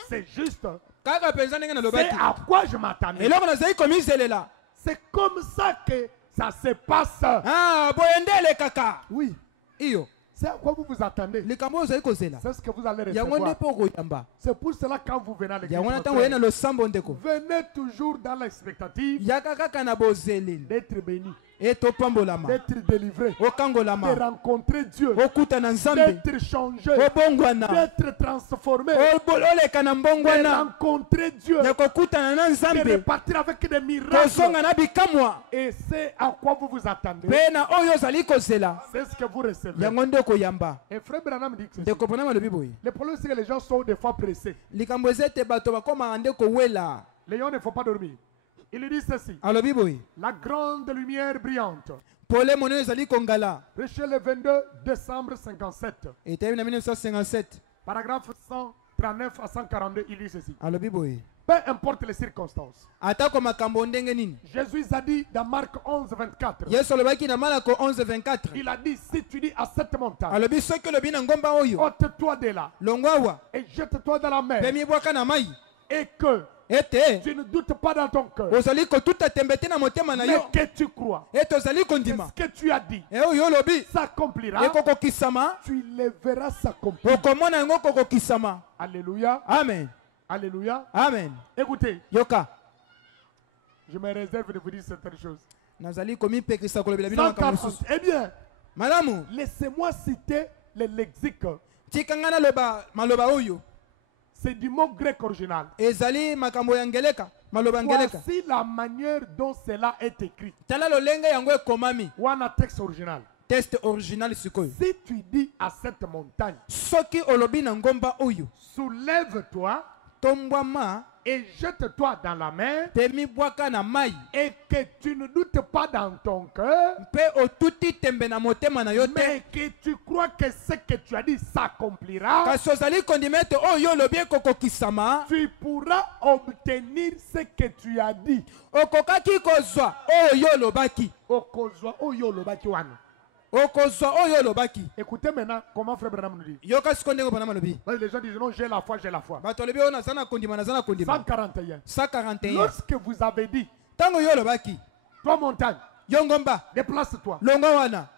c'est juste. kaka mpenza ndenge C'est nalobaki à quoi je m'attendais. eloko nazali komiselela C'est comme ça que ça se passe. boye nde elekaka Oui. iyo C'est à quoi vous vous attendez. likambo oyo ozali kozela C'est ce que vous allez yango nde recevoir. mpe okoyamba C'est pour cela quand vous venez à l'église, yango na mon ntango oye na frère, losambo ndeko venez toujours dans l'expectative yaka kaka na bozeleli d'être béni, ete opambolama d'être délivré, de okangolama rencontrer Dieu, okuta na nzambe d'être changé, obongwana d'être transformé, oleka na de mbongwana rencontrer Dieu, ya kokutana na de nzambe repartir avec des miracles. kozonga na bikamwa Et c'est à quoi vous vous attendez. mpe na oyo ozali kozela C'est ce que vous recevez. yango nde okoyamba Et frère Branham dit que ceci. ndeko mpona malobi boye Le problème c'est que les gens sont des fois pressés. likambo eza ete bato bakomaka nde kowela Les gens ne faut pas dormir. Il dit ceci. alobi boye La grande lumière brillante. pole monene ezali kongala Prêché le 22 décembre 57. etayebi na 1957 Paragraphe 139 à 142, il dit ceci. alobi boye Peu importe les circonstances. atako makambo ndenge nini Jésus a dit dans Marc 11, 24. yesu alobaki na malako 11:24 Il a dit, si tu dis à cette montagne, alobi soki olobi na ngomba oyo ôte-toi de là longwa awa et jette-toi dans la mpe mer, mibwaka na mai et que ete tu ne doutes pas dans ton cœur, ozali kotuta tembe te na motema na mais yo que tu crois, ete ozali kondima ce que tu as dit oyo olobi s'accomplira, ekokokisama tu le verras s'accomplir. okomona yango kokokisama. Alléluia. Amen. Alléluia. Amen. Écoutez, Yoka je me réserve de vous dire certaines choses. nazali komipekisa kolobela bino makambo 140. mosusu. Eh bien, malamu laissez-moi citer le lexique. tikanga naloba maloba oyo C'est du mot grec original. ezali makambo ya ngeleka maloba ngeleka. Voici la manière dont cela est écrit. tala lolenge yango ekomami Ou un texte original. teste original sikoyo. Si tu dis à cette montagne, soki olobi na ngomba oyo soulève-toi tombwama et jette-toi dans la mer, mpe mibwaka na mai et que tu ne doutes pas dans ton cœur, mpe otuti tembe na motema na yo te mais que tu crois que ce que tu as dit s'accomplira, kasi ozali kondima ete oyo olobi ekokokisama tu pourras obtenir ce que tu as dit. okokaki kozwa oyo olobaki Okozwa oyo olobaki wana. okozwa oyo olobaki. Écoutez maintenant comment Frère Branham nous dit. yoka siko ndenge mpona malobi Les gens disent non, j'ai la foi, j'ai la foi. bato alobi oyo naza na kondima naza na kondima. 141. 141 Lorsque vous avez dit, ntango yo olobaki toi montagne, yo ngomba déplace-toi, longo wana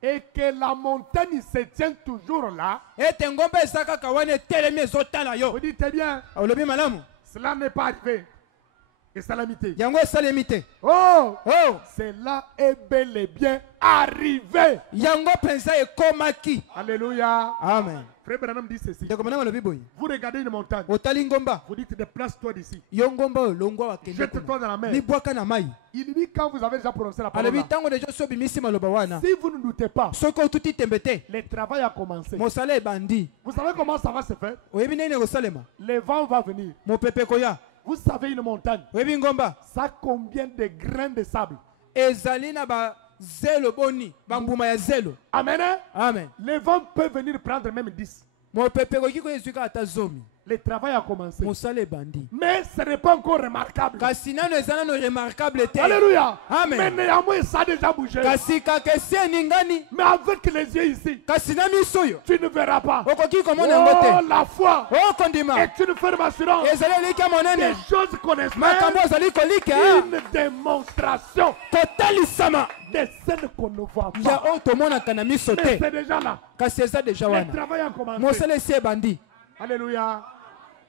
et que la montagne se tient toujours là, ete ngomba eza kaka wana etelemi ezotala yo. vous dites, eh bien, olobi malamu cela n'est pas arrivé. Et calamité. yango esalemi te. Oh, oh cela est bel et bien arrivé. yango mpenza ekomaki. Alléluia. amen. Frère Branham dit ceci. ndeko mwana malobi boye Vous regardez une montagne, otali ngomba vous dites, déplace-toi d'ici. yo ngomba oyo longwa wakende Jette-toi dans la mer. mibwaka na mai. Il dit, quand vous avez déjà prononcé la parole, alobi là, ntango deja so obimisi maloba wana si vous ne doutez pas, soki otuti tembe te le travail a commencé. mosala ebandi. Vous savez comment ça va se faire? oyebi nini ekosalema Le vent va venir. mopepe koya. Vous savez une montagne, oyebi ngomba ça a combien de grains de sable? ezali na bazelo boni bambuma ya zelo. Amen. Hein? amen. Le vent peut venir prendre même 10. mopepe koki koyezwika ata zomi. Le travail a commencé. mosala ebandi Mais ce n'est pas encore remarquable. kasi nano eza nano remarquable te. Alléluia. Amen. Mais néanmoins, ça a déjà bougé. kasi kaka esi eningani Mais avec les yeux ici, kasi na miso oyo tu ne verras pas. okoki komona yango Oh, te. la foi okondima est une ferme assurance. ezali elika Des monene choses qu'on espère. makambo ozali kolika Une démonstration kotalisama des scènes qu'on ne voit ya pas. oyo tomonaka na miso Mais te c'est déjà là. kasi eza deja Le wana travail a commencé. mosala esi ebandi. Alléluia.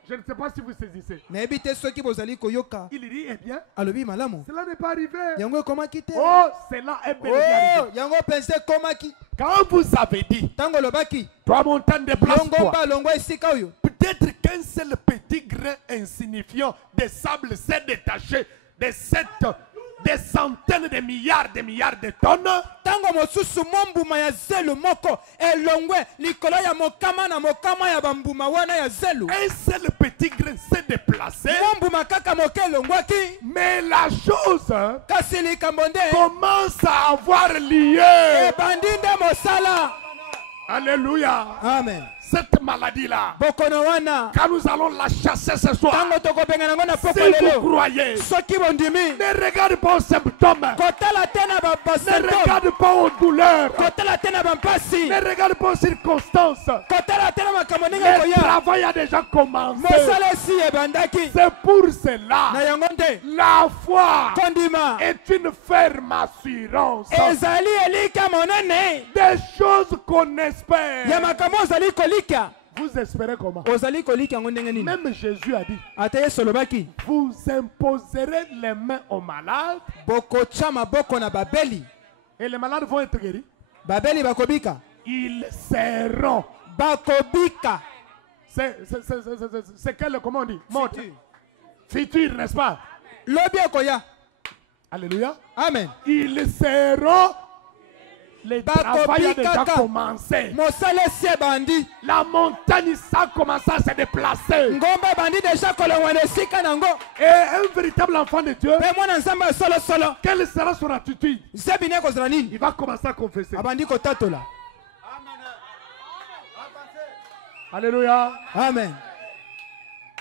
Je ne sais pas si vous saisissez. nayebi te soki bozali koyoka. Il dit, eh bien, alobi malamu cela n'est pas arrivé. yango ekomaki te. Oh, cela est bel et bien arrivé. yango mpenza ekomaki Quand vous avez dit, ntango olobaki toi montagne de place, longomba longwa esika oyo peut-être qu'un seul petit grain insignifiant de sable s'est détaché de des centaines de milliards de tonnes. ntango mosusu mo mbuma ya zelo moko elongwe likolo ya mokama na mokama ya bambuma wana ya zelo. Un seul petit grain s'est déplacé. mo mbuma kaka moke elongwaki. Mais la chose kasi likambo nde commence à avoir lieu. ebandi nde mosala. Alléluia. amen. Cette maladie-là, bokono wana quand nous allons la chasser ce soir, ntango tokobenga nango na poko si vous lelo croyez, soki bondimi ne regarde pas aux symptômes, kotala te na ne basymptome regarde pas aux douleurs, kotala te na bampasi ne regarde pas aux circonstances. kotala te na makambo ndenge Le koya. travail a déjà commencé. mosala esi ebandaki. C'est pour cela, na yango nde la foi kondima est une ferme assurance ezali elika monene des choses qu'on espère. ya makambo ozali kolika. Vous espérez comment? ozali kolika yango ndenge nini. Même Jésus a dit, ata yesu olobaki vous imposerez les mains aux malades bokotya maboko na babeli et les malades vont être guéris. babeli bakobika. Ils seront. bakobika. C'est quel, comment on dit? Mort. Futur, n'est-ce pas? lobi ekoya. Alléluia. amen. Ils seront. Le travail a déjà kaka. commencé. mosala esi ebandi. La montagne, ça a commencé à se déplacer. ngomba ebandi deja kolongwa na esika nango. Et un véritable enfant de Dieu, mpe mwana nzambe ya solosolo quelle sera son attitude? zebi ne ekozala nini. Il va commencer à confesser. abandi kotatola. Alléluia. amen.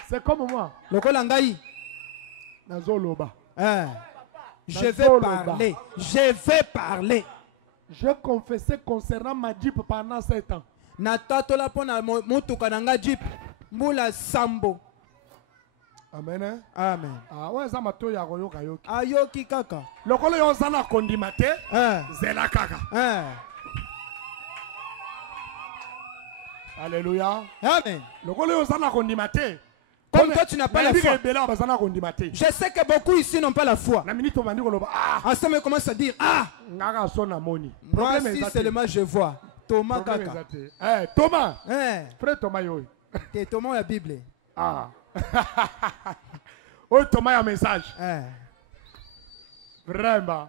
C'est comme moi. lokola ngai Nazoloba. je vais parler. je vais parler. J'ai confessé concernant ma Jeep pendant 7 ans. natatola mpo na motuka na nga jip mbula sambo. Amen. Hein? Amen. Ah ouais, ça m'a tout ya koyoka yoki. Ayoki kaka. Lokolo yo zana kondimate. Zela kaka. Alléluia. Amen. Lokolo yo zana kondimate. Comme toi tu n'as pas la foi. Je sais que beaucoup ici n'ont pas la foi. En ce moment, commence à dire ah. Moi si seulement je vois. Thomas kaka. Thomas. Frère Thomas yo. T'es Thomas la Bible. Ah. Oh Thomas a un message. Vraiment.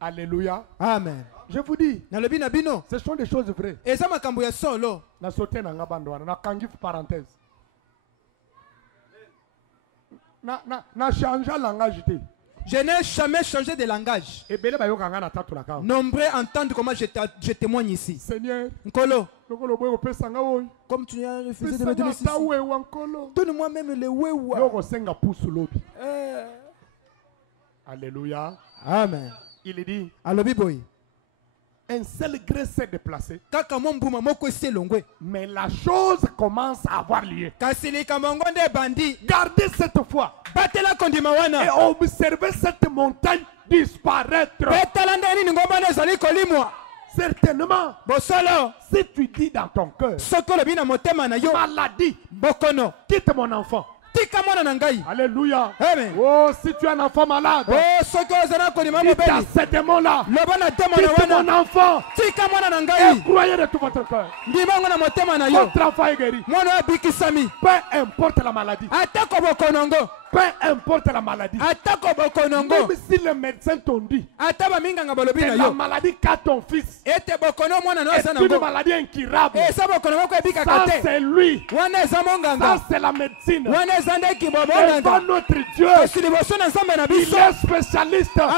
Alléluia. Amen. Je vous dis. Nabino. Ce sont des choses vraies. Et ça m'a cambié solo. Na sauté na ngabando na kangif parenthèse. Na changé le langage. Je n'ai jamais changé de langage. Nombreux entendent comment je témoigne ici. Seigneur, Nkolo, comme tu as refusé de me donner ceci, donne-moi même le wewa. Alléluia. Amen. Il dit, Alobi boy. Un seul gré s'est déplacé. Mais la chose commence à avoir lieu. Gardez cette foi. Et observez cette montagne disparaître. Certainement, si tu dis dans ton cœur, maladie, quitte mon enfant. Alléluia. Amen. Oh, si tu es un enfant malade, dis à ces démons-là, quitte mon enfant. Et croyez de tout votre cœur. Votre enfant est guéri. Peu importe la maladie. Peu importe la maladie. Même si le médecin t'ont dit que la maladie qu'a ton fils est une maladie incurable. Ça c'est lui. Ça c'est la médecine. Devant notre Dieu, il est spécialiste dans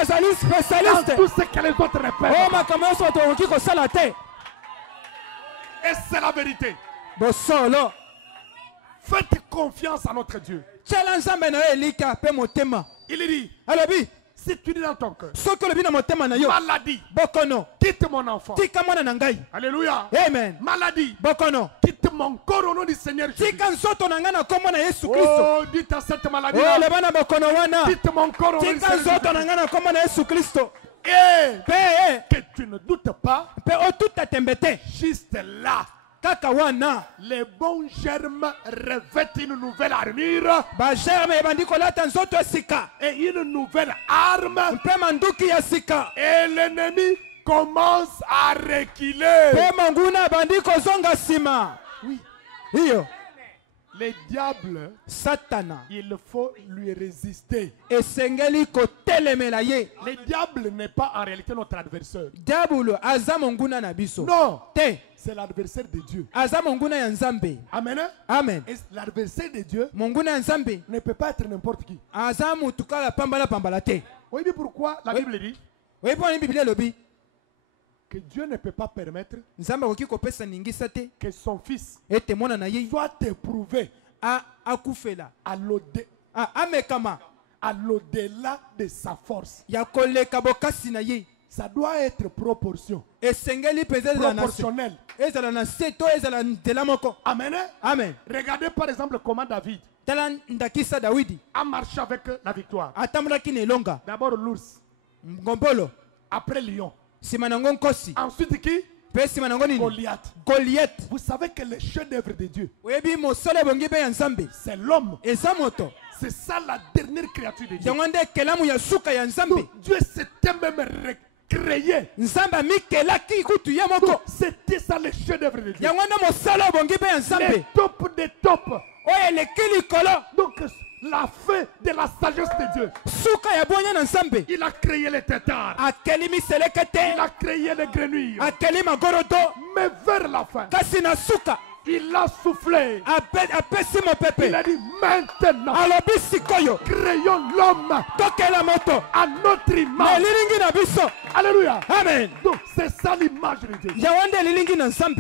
tout ce que les autres répètent. Et c'est la vérité. Faites confiance à notre Dieu. Il dit, si tu dis dans ton cœur, maladie, quitte mon enfant. Alléluia. Amen. Maladie, quitte mon corps au nom du Seigneur Jésus. Oh, dites à cette maladie, quitte mon corps au nom du Seigneur Jésus. Et que tu ne doutes pas, juste là, les bons germes revêtent une nouvelle armure et une nouvelle arme, et l'ennemi commence à reculer. Oui. Les diables, Satana, il faut lui résister. Le diable n'est pas en réalité notre adversaire. Non, c'est l'adversaire de Dieu. Amen. Amen. Et l'adversaire de Dieu ne peut pas être n'importe qui. Oui, mais pourquoi la Bible dit que Dieu ne peut pas permettre que son fils soit éprouvé à l'au-delà de sa force. Ça doit être proportion. Proportionnel. Amen. Amen. Regardez par exemple comment David a marché avec la victoire. D'abord l'ours. Après lion. Ensuite qui? Goliath. Vous savez que le chef-d'œuvre de Dieu, c'est l'homme. C'est ça la dernière créature de Dieu. Donc, Dieu s'était même recréé. C'était ça le chef-d'œuvre de Dieu. Le top des tops. Donc la fin de la sagesse de Dieu. Il a créé les tétards. Il a créé les grenouilles. Mais vers la fin, il a soufflé. Il a dit maintenant, créons l'homme à notre image. Alléluia. Amen. Donc c'est ça l'image de Dieu.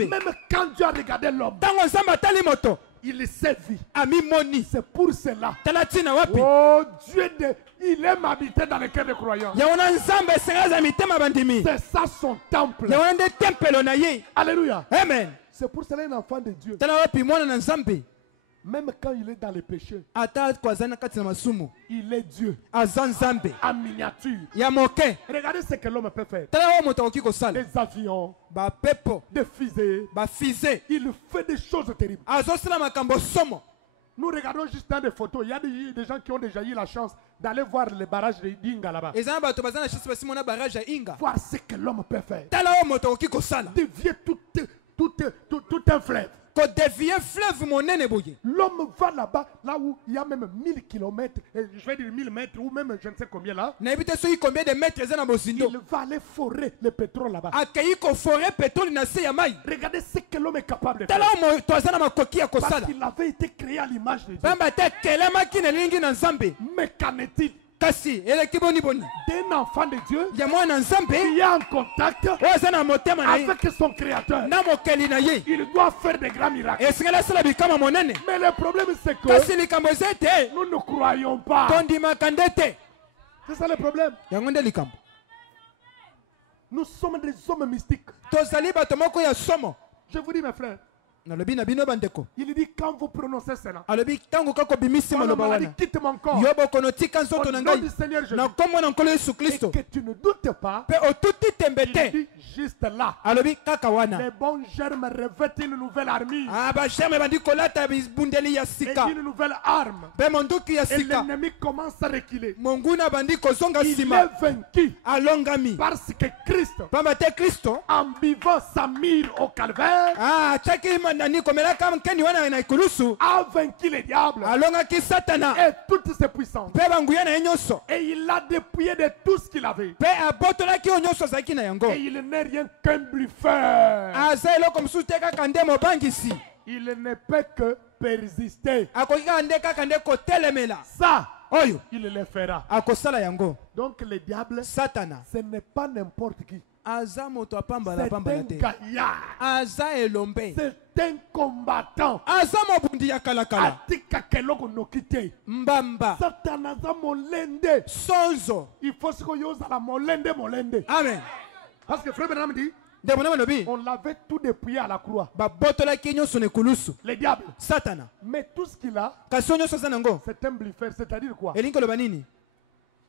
Même quand Dieu a regardé l'homme, il s'est vu. C'est pour cela. Oh Dieu, il aime habiter dans le cœur des croyants. C'est ça son temple. Alléluia. Alléluia. Amen. C'est pour cela un enfant de Dieu Même quand il est dans les péchés, ata kwazana kati na masumu il est Dieu. aza nzambe En miniature. ya moke. Regardez ce que l'homme peut faire. Tala oyo moto akoki kosala Des avions, bapepo des fusées. bafize Il fait des choses terribles. azosala makambo somo. Nous regardons juste dans des photos. Il y a des gens qui ont déjà eu la chance d'aller voir les barrages de Dinga là-bas. eza na bato baza na chance basimona barrage ya inga. Voir ce que l'homme peut faire. Tala oyo moto akoki kosala Dévier tout un fleuve. kodevie fleuve monene boye. L'homme va là-bas, là où il y a même 1000 km, je vais dire 1000 mètres, ou même je ne sais combien là. nayebi te soki combien de mètres eza na bozindo. Il va aller forer le pétrole là-bas. akei kofore pétrole na se ya mai. Regardez ce que l'homme est capable de Tala faire. oyo moto aza na makoki ya Parce kosala qu'il avait été créé à l'image de Dieu. pamba te kelemaki na elingi na nzambe. Mais qu'en est-il kasi eleki boni boni d'un enfant de Dieu ya mwana nzambe qui est en contact oyo aza na motema na ye avec son créateur? na mokeli na ye Il doit faire des grands miracles. esengeli asala bikama monene. Mais le problème c'est que kasi likambo eza ete nous ne croyons pas. tondimaka nde te. C'est ça le problème. yango nde likambo. Nous sommes des hommes mystiques. tozali bato moko ya somo. Je vous dis mes frères, nalobi na bino bandeko il dit quand vous prononcez cela, alobi ntango kaka obimisi quand la maloba maladie wana quitte mon corps, yo bokono tika au nzoto na nom ngai du Seigneur Jésus, na kombo na nkolo yesu et kristo que tu ne doutes pas, mpe otuti tembe il te. dit juste là, alobi kaka wana les bons germes revêtent une nouvelle armure bagerme bandi kolata bibundeli ya et sika une nouvelle arme. mpe monduki ya Et sika l'ennemi commence à reculer. monguna bandi kozonga Il est nsima vaincu alongami parce que Christ, pamba te kristo en buvant sa myrrhe au calvaire, atiaki nani komelaka nkeni wana na ekulusu a vaincu le diable alongaki satana et toutes ses puissances. mpe banguya na ye nyonso Et il l'a dépouillé de tout ce qu'il avait. mpe abotolaki oyo nyonso azalaki na yango. Et il n'est rien qu'un bluffeur. aza eloko mosusu te kaka nde mobangisi. Il ne peut que persister. akoki kaka nde kaka nde kotelemela Ça, oyo il le fera. akosala yango. Donc le diable, satana ce n'est pas n'importe qui. aza moto C'est apambala un pambala te gaillard. aza elombe C'est un combattant. aza mobundi ya kalakala Atika keloko nokite. mbamba Satan aza molende. sonzo. Il faut se yosa la molende molende. amen. Parce que frère Branham dit, nde mona balobi on l'avait tout dépouillé à la croix. babotolaki nyonso na ekulusu Le diable. satana. Mais tout ce qu'il a, kasi oyo nyonso aza nango c'est un bluffeur. C'est-à-dire quoi? elingi koloba nini?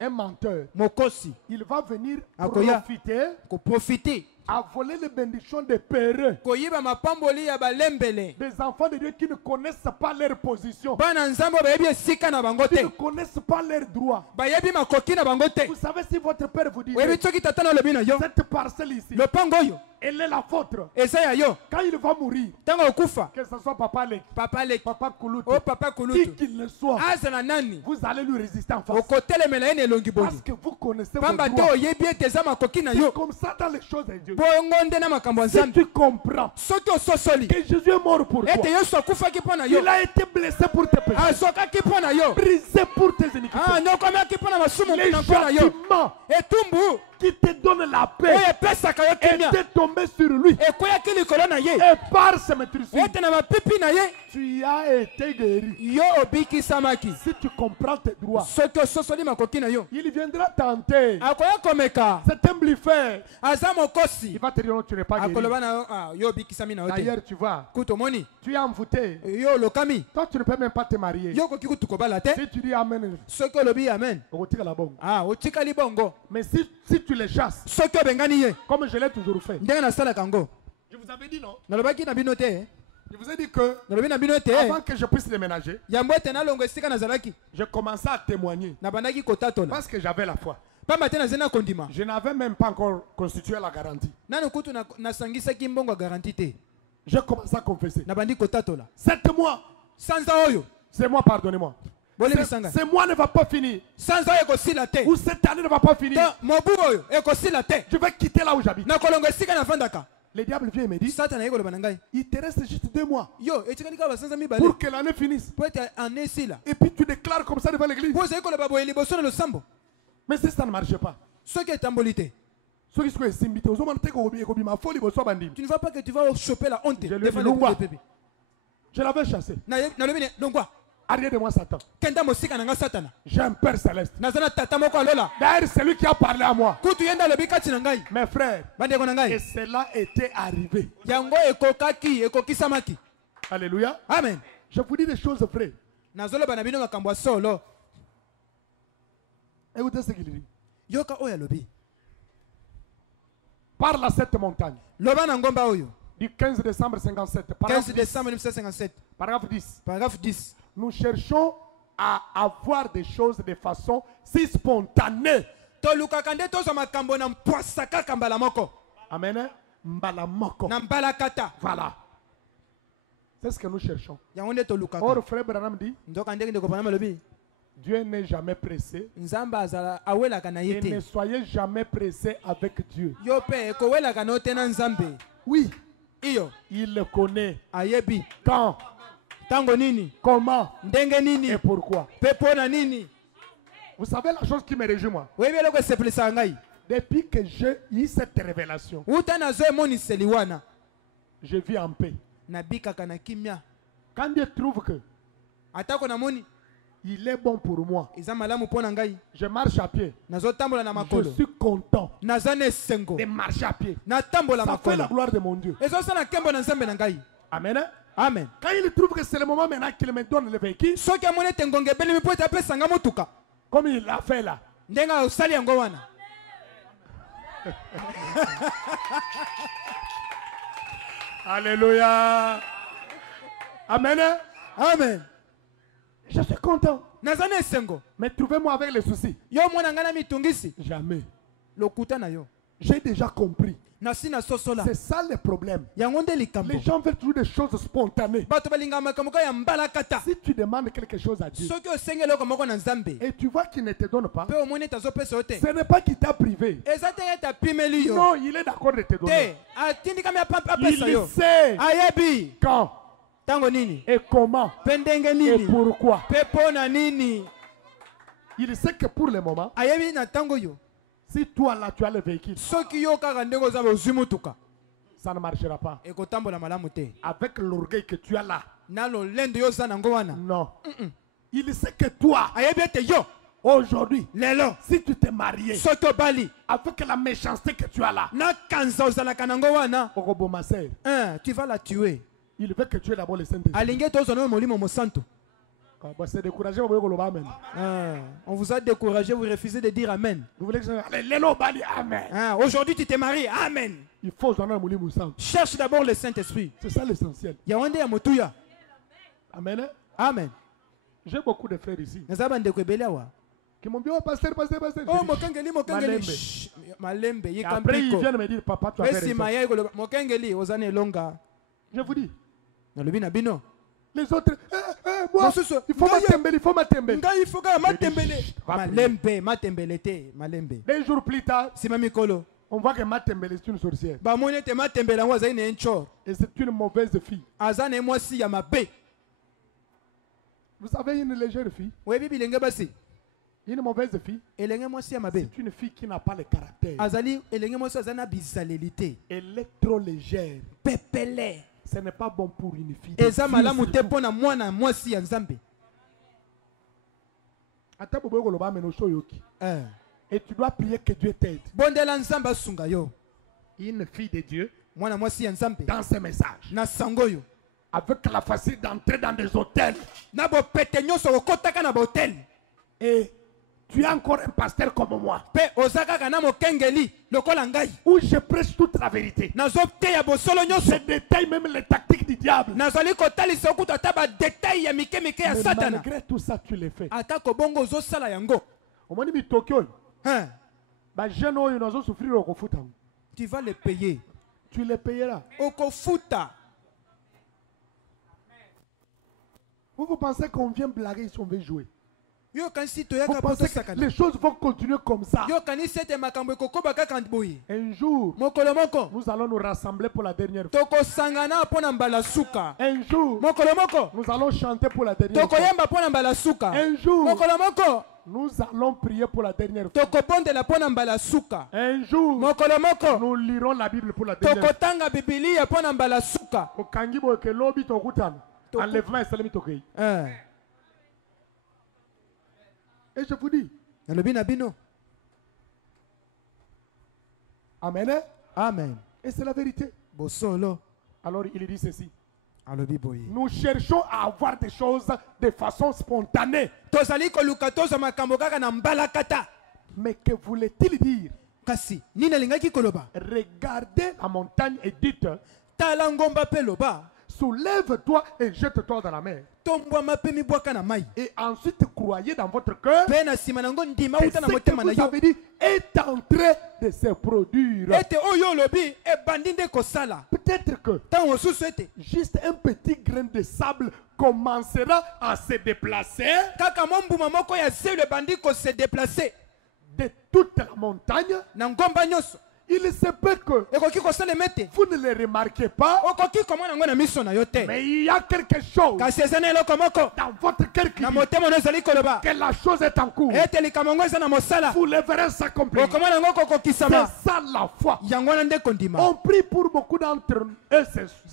Un menteur. mokosi Il va venir Akoya. profiter koprofite à voler les bénédictions des pères, koyiba mapamboli ya balembele des enfants de Dieu qui ne connaissent pas leur position, bana nzambe oyo bayebi esika na bango qui te ne connaissent pas leurs droits. bayebi makoki na bango te. Vous savez, si votre père vous dit, oyebi soki tata na olobi na yo cette parcelle ici, lopango oyo elle est la vôtre. eza ya yo Quand il va mourir, ntango okufa que ce soit Papa Lek, papa leki Papa Koulout, o papa qui kulutu qu'il le soit, azala nani vous allez lui résister en face. okotelemela ye na elongi Parce boye que vous connaissez vos pamba te droits. oyebi ete eza makoki na C'est yo comme ça dans les choses de Dieu. bongo nde na makambo ya Si nzambe tu comprends soki ososoli que Jésus est mort pour toi, ete yesu akufaki mpo na yo il a été blessé pour tes péchés, azokaki mpo na yo brisé pour tes iniquités. nyokomaki mpo na masumu Les na mpo na yo châtiments etumbu qui te donnent la paix oyo epesaka yo kimia étaient tombés sur lui. ekweyaki likolo na ye Et par ce maîtrise, ete na mapipi na ye tu as été guéri. yo obikisamaki. Si tu comprends tes droits, soki ososoli makoki na yo il viendra tenter. akoya komeka C'est un bluffeur. aza Il mokosi va te dire non, tu n'es pas guéri. akoloba na yo yo obikisami na yo te D'ailleurs, tu vois, kutu omoni tu es envoûté. yo olokami Toi, tu ne peux même pas te marier. yo okoki kutu kobala te Si tu dis Amen, soki olobi amen on retire la bombe. otikali bongo Mais si tu les chasses, soki obengani ye comme je l'ai toujours fait, ndenge nasalaka yango je vous avais dit non. nalobaki na bino te Je vous ai dit que nalobi na bino ete avant que je puisse déménager, yambo ete nalongo esika nazalaki je commençais à témoigner nabandaki kotatola parce que j'avais la foi. pamba te nazali na kondima Je n'avais même pas encore constitué la garantie. nano kutu nasangisaki mbongo ya garanti te J'ai commencé à confesser. nabandi kotatola 7 mois, sanza oyo c'est moi, pardonnez-moi. bolemisanga Ce mois ne va pas finir. sanza oyo ekosila te Ou cette année ne va pas finir. to mobu oyo ekosila te Je vais quitter là où j'habite. nakolongo esika navandaka Le diable vient et me dit, satana ye koloba na ngai il te reste juste 2 mois yo etikali kaka basanza mibale pour que l'année finisse. po ete ane esila Et puis tu déclares comme ça devant l'église. po ozali koloba boye liboso na losambo Mais si ça ne marche pas, soki etamboli te ceux qui sont ici, aux hommes qui ma folie, tu ne vas pas que tu vas choper la honte Je lui ai devant dit, le Longwa. peuple. je l'avais chassé. nalobi ne longwa Arrière de moi, Satan. kenda mosika na nga satana J'ai un Père céleste. naza na tata moko alola D'ailleurs, c'est lui qui a parlé à moi. kutu ye nde alobi kati na ngai Mes frères, bandeko na et ngai cela était arrivé. yango ekokaki ekokisamaki Alléluia. amen Je vous dis des choses vraies. nazoloba na bino makambo ya solo. Écoutez ce qu'il dit. Yoka oyo alobi. Parle à cette montagne. Loba na ngomba oyo. Du 15 décembre 57. 15 Paragraphe 10. décembre 1957. Paragraphe 10. Paragraphe 10. Nous cherchons à avoir des choses de façon si spontanée. Tolukaka nde tozwa makambo na mpwasa kaka mbala moko. Amen. Mbala moko. Na mbala kata. Voilà. C'est ce que nous cherchons. Yango nde tolukaka. Or, frère Branham dit, Nzoka ndenge ndeko Branham alobi. Dieu n'est jamais pressé. Nzambe azala awelaka na ye Et ne te. soyez jamais pressé avec Dieu. Yo mpe ekowelaka na yo te na Nzambe. Oui, Iyo il le connaît. ayebi. Quand, Tango nini? comment Ndenge nini? et pourquoi. Mpe pona nini? Vous savez la chose qui me réjouit, moi. Oyebi eloko esepelisaka ngai. Depuis que j'ai eu cette révélation, Uta nazo emoniseli wana. je vis en paix. Nabikaka na kimia. Quand Dieu trouve que Atako namoni il est bon pour moi, eza malamu pona ngai. je marche à pied. Nazotambola na Je makolo. suis content Naza na esengo. de marcher à pied. Natambola Ça fait la makolo. gloire de mon Dieu. Ezosala nkembo na Nzambe na ngai. Amen. Amen. Quand il trouve que c'est le moment maintenant qu'il me donne le véhicule, Soki amoni ete ngonga ebelemi mpo ete apesanga motuka. comme il l'a fait là, Ndenge osali yango wana. alléluia. Amen. Amen. Je suis content. Naza na esengo. Mais trouvez-moi avec les soucis. Yo mwana ngai na mitungisi. Jamais. Lokuta na yo. J'ai déjà compris. Nasi na sosola. C'est ça le problème. Yango nde likambo. Les gens veulent toujours des choses spontanées. Bato balingaka makambo kaka ya mbala kata. Si tu demandes quelque chose à Dieu Soki osengi eloko moko na Nzambe. et tu vois qu'il ne te donne pas, Mpe omoni ete azopesa yo te. ce n'est pas qu'il t'a privé. Eza te ete apimeli yo. Non, il est d'accord de te donner. Te atindikami apesa Il yo. sait Ayebi. quand Tango nini? et comment Mpe ndenge et nini? pourquoi. Mpe pona nini? Il sait que pour le moment, Ayebi na tango yo. si toi là tu as le véhicule, Soki yo kaka ndenge oza ozwi motuka. ça ne marchera pas. Ekotambola malamu te. Avec l'orgueil que tu as là, Na lolendo yo oza nango wana. non. Il sait que toi, Ayebi ete yo. aujourd'hui, Lelo. si tu t'es marié Soki obali. avec la méchanceté que tu as là, Na kanza ozalaka nango wana. Okobomaser, Tu vas la tuer. il veut que tu aies d'abord le Saint-Esprit. Alingi ete ozwa na yo molimo mosantu. C'est découragé, vous voyez, Koloba, amen. On vous a découragé, vous refusez de dire Amen. Vous voulez que je allez, Lélo, Bali, amen. Aujourd'hui, tu t'es marié. Amen. Il faut donner un moulin sang. Cherche d'abord le Saint-Esprit. C'est ça l'essentiel. Yawande ya motuya. Amen. Amen. J'ai beaucoup de frères ici Nazaba ndeko ebele awa. qui m'ont dit, oh, pasteur, pasteur, pasteur. Oh, J'ai dit, mokengeli, mokengeli. Malembe. Shh, Malembe, et après, ils yikampiko. viennent me dire, papa, tu as fait Pesi raison. maya ikolo mokengeli ozane longa. Je vous dis, Nalobi na bino. les autres, moi, Mosusu, il faut m'attembele, il faut m'attembele. Ngai ifoka matembele. Chut, va prier. Malembe, matembele te, malembe. 2 jours plus tard, Sima mikolo. on voit que Matembele est une sorcière. Ba moni te matembele yango azali na enchor. Et c'est une mauvaise fille. Azane mwasi ya mabe. Vous savez, une légère fille, Webi bilenge basi. une mauvaise fille, Elenge mwasi ya mabe. c'est une fille qui n'a pas le caractère. Azali elenge mwasi azana bizaleli te. Elle est trop légère. Pepele. Ce n'est pas bon pour une fille. Eza Fille, malamu te surtout. pona mwana mwasi ya Nzambe. Ata bobo koloba meno shoyoki. Eh. Et tu dois prier que Dieu t'aide. Bondela Nzambe asunga yo. Une fille de Dieu, Mwana mwasi ya Nzambe. dans ses messages, Na sango yo. avec la facilité d'entrer dans des hôtels. Na bo pete nyonso okotaka na botel. Et tu es encore un pasteur comme moi, Pe ozaka kana mokengeli lokola ngai. où je prêche toute la vérité. Nazo teya bosolo nyonso. Je détaille même les tactiques du diable. Nazali kotalisa okuta ta ba detail ya mike mike ya Mais Satana. malgré tout ça, tu le fais. Ata kobongo ozosala yango. Au moins, il Tokyo. Hein? Bah, jeune homme, ils ont souffrir au foot. Tu vas le payer. Tu les payeras. Okofuta. Vous pensez qu'on vient blaguer si on veut jouer? Yo kanisi Vous toyaka pensez poto que sakana. les choses vont continuer comme ça? Yo kanisi ete makambo ekokoba kaka boye. Un jour, Mokolo moko. nous allons nous rassembler pour la dernière fois. Tokosangana pona mbala suka. Un jour, Mokolo moko. nous allons chanter pour la dernière fois. Tokoyemba pona mbala suka. Un jour, Mokolo moko. nous allons prier pour la dernière fois. Tokobondela pona mbala suka. Un jour, Mokolo moko. nous lirons la Bible pour la dernière fois. Tokotanga Biblia pona mbala suka. Okangi boye ke lobi tokutana. Enlèvement esalemi tokei. Et je vous dis, Nalobi na bino. amen. Amen. Et c'est la vérité. Bosolo. Alors il dit ceci. alobi boye Nous cherchons à avoir des choses de façon spontanée. tozali koluka tozwa makambo kaka na mbalakata. Mais que voulait-il dire? Kasi nini alingaki koloba? Regardez la montagne et dites, Tala ngomba pe loba soulève-toi et jette-toi dans la mer. tombwama pe mibwaka na mai. Et ensuite croyez dans votre cœur Pe na nsima nango ndima que uta na ce que motema na vous yo avez dit est en train de se produire. ete oyo olobi ebandi nde kosala. Peut-être que Ntango mosusu ete juste un petit grain de sable commencera à se déplacer kaka mwa mbuma moko ya zelo ebandi kose déplace de toute la montagne. na ngomba nyonso Il se peut que ekoki kosalema ete vous ne le remarquez pas, okoki komona yango na miso na yo te, mais il y a quelque chose kasi eza na eloko moko dans votre cœur qui na dit motema no ezali koloba que la chose est en cours. ete likambo yango eza na mosala Vous le verrez s'accomplir. okomona yango C'est kokokisama. ça la foi. Yango wana nde kondima On prie pour beaucoup d'entre eux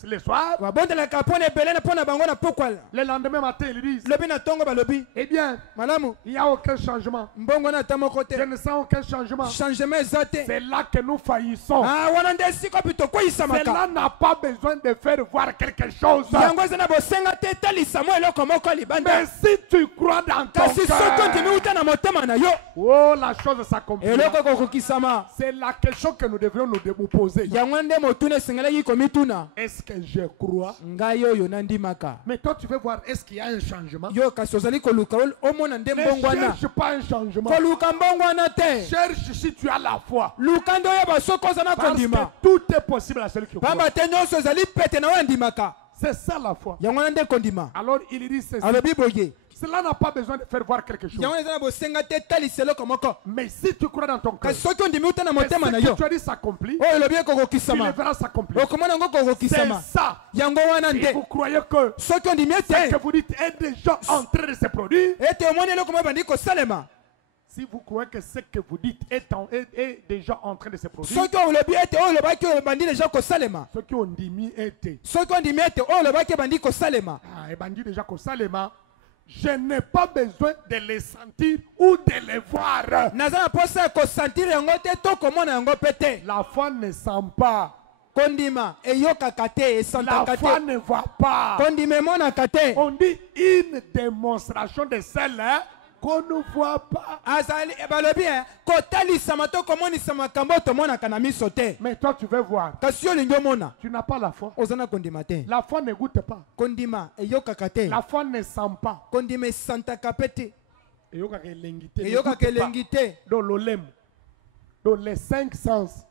le soir. babondelaka mpo na ebele mpo na bango na pokwa. Le lendemain matin, ils disent, lobi na ntongo balobi eh bien, malamu il n'y a aucun changement. mbongo na ata moko Je te, ne sens aucun changement. changement eza te. C'est là que nous faillissons. Wana nde esika pi tokweisamaka. Cela n'a pas besoin de faire voir quelque chose. Yango eza na bosenga te etalisa mwa eloko moko libanda. Mais si tu crois dans ton Kasi soki ondimi cœur, uta na motema na yo oh, la chose s'accomplit. eloko kokokisama. C'est la question que nous devrions nous poser. Yango nde motuna esengelaki komituna Est-ce que je crois? ngai oyo nandimaka. Mais toi, tu veux voir, est-ce qu'il y a un changement? Yo kasi ozali koluka omona nde Ne mbongo wana. cherche pas un changement. Koluka mbongo wana te. Cherche si tu as la foi. Luka nde oyeba soki oza na Parce que kondima. tout est possible à celui qui croit. Pamba te nyonso ezali pete na oyo andimaka. C'est ça la foi. Yango wana nde kondima. Alors il dit ceci. Alobi boye. Cela n'a pas besoin de faire voir quelque chose. Yango eza na bosenga te etalisa eloko moko. Mais si tu crois dans ton cœur, Kasi soki ondimi uta na que motema na ce que yo tu as dit s'accomplit, oyo elobi tu le ekokokisama. verras s'accomplir. Okomona yango C'est kokokisama. ça. Yango wana Si nde vous croyez que soki ondimi ce que ete vous dites est déjà en train de se produire, ete omoni eloko mo ebandi kosalema. si vous croyez que ce que vous dites est déjà en train de se produire, Soki olobi ete oyo olobaki oyo ebandi deja kosalema. ce qui ont dit était, Soki ondimi ete oyo olobaki ebandi kosalema. ah, et bandit déjà qu'au Salema, je n'ai pas besoin de les sentir ou de les voir. Naza na posa ya kosentir yango te to komona yango pe te. La foi ne sent pas. Kondima eyokaka te La esantaka foi te. ne voit pas. Kondima emonaka te. On dit une démonstration de celle qu'on ne voit pas. Azali balobi kotalisama to komonisa makambo tomonaka na miso te. Mais toi, tu veux voir. Kasi yo olingi omona Tu n'as pas la foi. oza na kondima te. La foi ne goûte pas. Kondima eyokaka te. La foi ne sent pas. Kondima esantaka pe te. Eyokaka elengi te, ne Eyokaka goûte pas. elengi te. Dans l'olem. Dans les 5 sens. Ça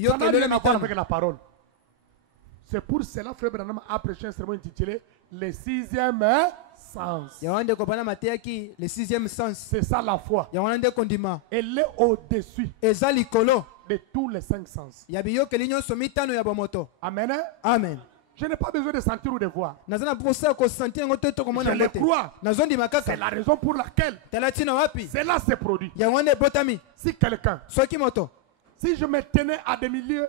Biyoka n'a rien elelo à voir avec mitano. la parole. C'est pour cela, Frère Branham a prêché un sermon intitulé Le 6e sens. Yango nde kopana mateyaki le 6e sens. C'est ça la foi. Yango wana nde kondima Elle est au-dessus eza likolo de tous les 5 sens. ya biyokeli nyonso mitano ya bomoto. Amen. Amen. Je n'ai pas besoin de sentir ou de voir. Naza na posa ya kosentir yango te to komona Je le yango te. crois. Nazondima C'est kaka. la raison pour laquelle Tala ntina wapi cela se produit. yango nde ebotami. Si quelqu'un, Soki moto si je me tenais à des milliers,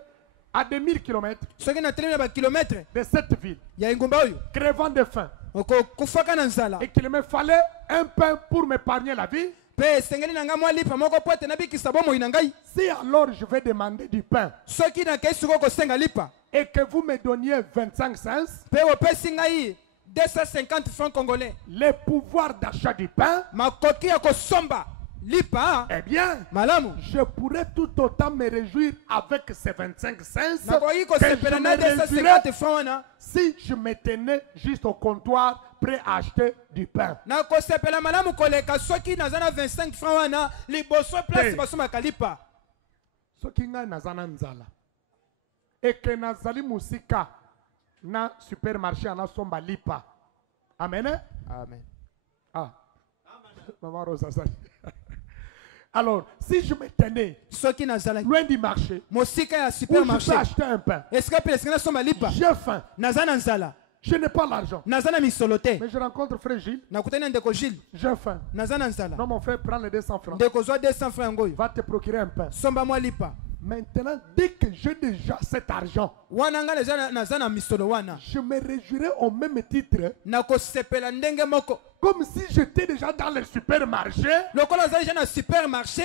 à des 1000 kilomètres soki natelemi na bakilometre de cette ville, ya engumba oyo crevant de faim, okokufaka na nzala et qu'il me fallait un pain pour m'épargner la vie, mpe esengeli na ngai mwa lipa moko po ete nabikisa bomoi na ngai. si alors je vais demander du pain Soki nakei sikoyo kosenga lipa et que vous me donniez 25 cents, mpe opesi ngai 250 francs congolais, le pouvoir d'achat du pain, makoki ya kosomba lipa eh bien, malamu je pourrais tout autant me réjouir avec ces 25 cents nakoki que je kosepela na me réjouirais 250 francs wana si je me tenais juste au comptoir prêt à acheter du pain. nakosepela malamu koleka soki naza na 25 francs wana liboso place Te. basomaka lipa. Soki ngai naza na nzala eke nazali musika na supermarché anasomba lipa. Amen. Amen. Ah. Maman Rosa Sali. Alors, si je me tenais Soki nazalaki loin du marché mosika ya où je supermarché peux acheter un pain, esika mpe esika nasomba lipa j'ai faim, naza na nzala je n'ai pas l'argent, naza na misolo te mais je rencontre Frère Gilles, nakutani na ndeko Gilles j'ai faim. naza na nzala Non, mon frère, prends les 200 francs. ndeko zwa 200 francs yango oyo Va te procurer un pain. somba mwa lipa Maintenant, dès que j'ai déjà cet argent, wana ngai naza na misolo wana je me réjouirai au même titre nakosepela ndenge moko comme si j'étais déjà dans le supermarché, lokola naza deja na supermarché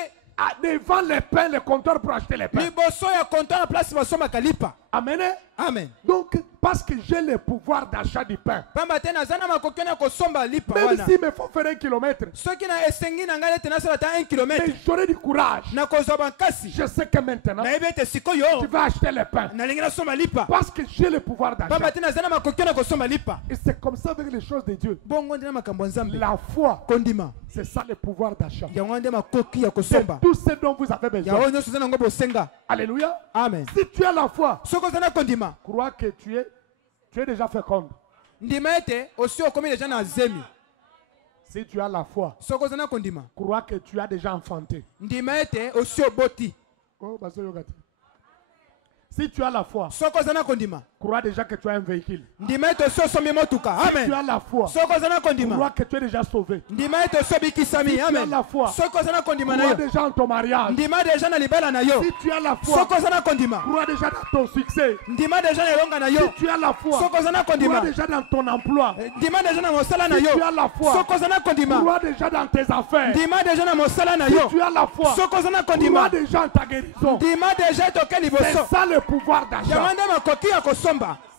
devant les pains, les comptoirs pour acheter les pains. liboso ya comptoir na place basombaka lipa. Amen. Amen. Donc, Parce que j'ai le pouvoir d'achat du pain. pamba te naza na makoki na kosomba lipa Même wana s'il me faut faire 1 kilomètre, soki na esengi na ngai ete nasala ta 1 kilomètre mais j'aurai du courage. nakozwa makasi Je sais que maintenant, nayebi ete tu sikoyo vas acheter le pain. nalingi nasomba lipa Parce que j'ai le pouvoir d'achat. pamba te naza na makoki na kosomba lipa Et c'est comme ça avec les choses de Dieu. bongo nde na makambo ya nzambe La foi, kondima c'est ça le pouvoir d'achat. yango nde makoki ya C'est kosomba tout ce dont vous avez ya besoin. oyo nyonso eza nango bosenga Alléluia. amen Si tu as la foi, soki oza na kondima crois que tu es déjà féconde. ndima ete osi okomi deja na zemi Si tu as la foi, soki oza na kondima crois que tu as déjà enfanté. ndima ete osi oboti Oh, bazo yogati. Si tu as la foi, soki oza na kondima crois déjà que tu as un véhicule. ndima ete osi osombi motuka Si tu amen as la foi, soki oza na crois kondima que tu es déjà sauvé. ndima ete osi obikisami Si tu as amen la foi, soki oza na kondima na crois yo déjà en ton mariage. ndima deja na libala na yo Si tu as la foi, soki oza na kondima crois déjà dans ton succès. ndima deja na elonga na Si yo tu as la foi, soki oza na crois kondima déjà dans ton emploi. ndima deja na mosala na Si yo tu as la foi, soki oza na kondima crois déjà dans tes affaires. ndima deja na mosala na Si yo tu as la foi, soki oza na crois kondima déjà en ta guérison. ndima deja etoke C'est liboso ça le pouvoir yango d'achat. nde makoki ya kosomba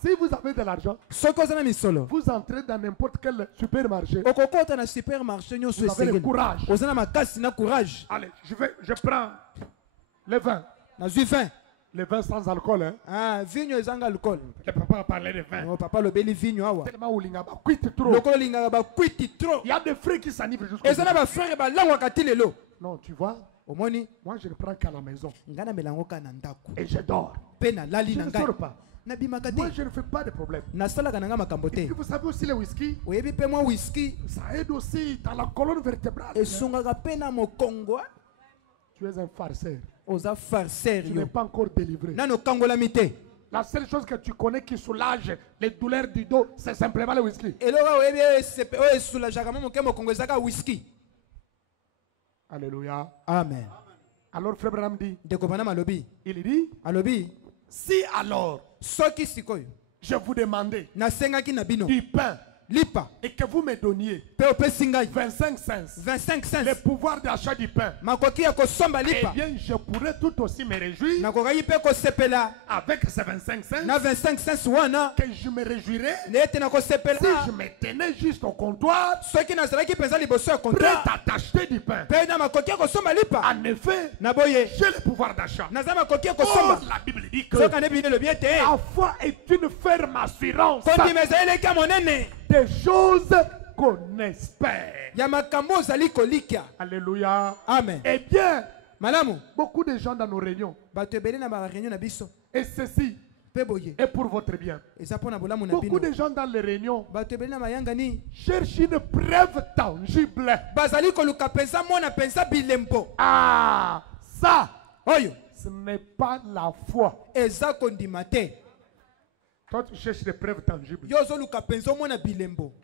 Si vous avez de l'argent, soki oza na misolo vous entrez dans n'importe quel supermarché. okokota na supermarché nyonso Vous avez le esengeli courage. oza na makasi na courage Allez, je prends le vin. nazwi vin Le vin sans alcool. Hein. Ah, vigno ezanga alcool Le papa a parlé de vin. oh, papa alobeli vigno awa Tellement olinga ba quitte trop. lokolo olingaka bakwiti trop Il y a des frères qui s'enivrent jusqu'au eza na bafrere balangwaka ti lelo Non, tu vois, omoni moi je ne prends qu'à la maison. ngai namela yango kaka na ndako Et je dors. mpe nalali Je na ne ngai sors pas. nabimaka Moi te je ne fais pas de problème. nasalaka na ngai makambo te Et vous savez aussi le whisky, oyebi mpe mwa whisky ça aide aussi dans la colonne vertébrale. esungaka mpe na mokongo ah. Tu es un farceur. oza farceur Tu n'es yo pas encore délivré. nano okangolami te La seule chose que tu connais qui soulage les douleurs du dos, c'est simplement le whisky. eloko oyebi oyo esulajaka mwa moke mokongo ezaka whisky Alléluia. amen Alors frère Branham dit, ndeko bana malobi il dit, alobi si alors soki sikoyo je vous demandais nasengaki na bino du pain lipa et que vous me donniez mpe opesi ngai 25 cents, 25 cents le pouvoir d'achat du pain, makoki ya kosomba eh lipa bien je pourrais tout aussi me réjouir nakokaki mpe kosepela avec ces 25 cents na 25 cents wana que je me réjouirais na ete nakosepela si je me tenais juste au comptoir soki nazalaki mpenza liboso ya prêt contrat à t'acheter du pain. mpe na makoki ya kosomba lipa En effet, na boye j'ai le pouvoir d'achat. naza makoki ya Oh, kosomba la Bible dit que soki ande bino elobi ete la foi est une ferme assurance kondima ezali eleki ya monene des choses qu'on espère. ya makambo ozali kolikya Alléluia. amen Eh bien, malamu beaucoup de gens dans nos réunions, bato ebele na bareunion na biso et ceci mpe boye est pour votre bien. eza mpo na bolamu na Beaucoup bino de gens dans les réunions bato ebele na mayangani cherchent une preuve tangible. bazali koluka mpenza mona mpenza bilembo Ah, ça, oyo ce n'est pas la foi. eza kondima te Toi, tu cherches des preuves tangibles. yo ozoluka mpenza omona bilembo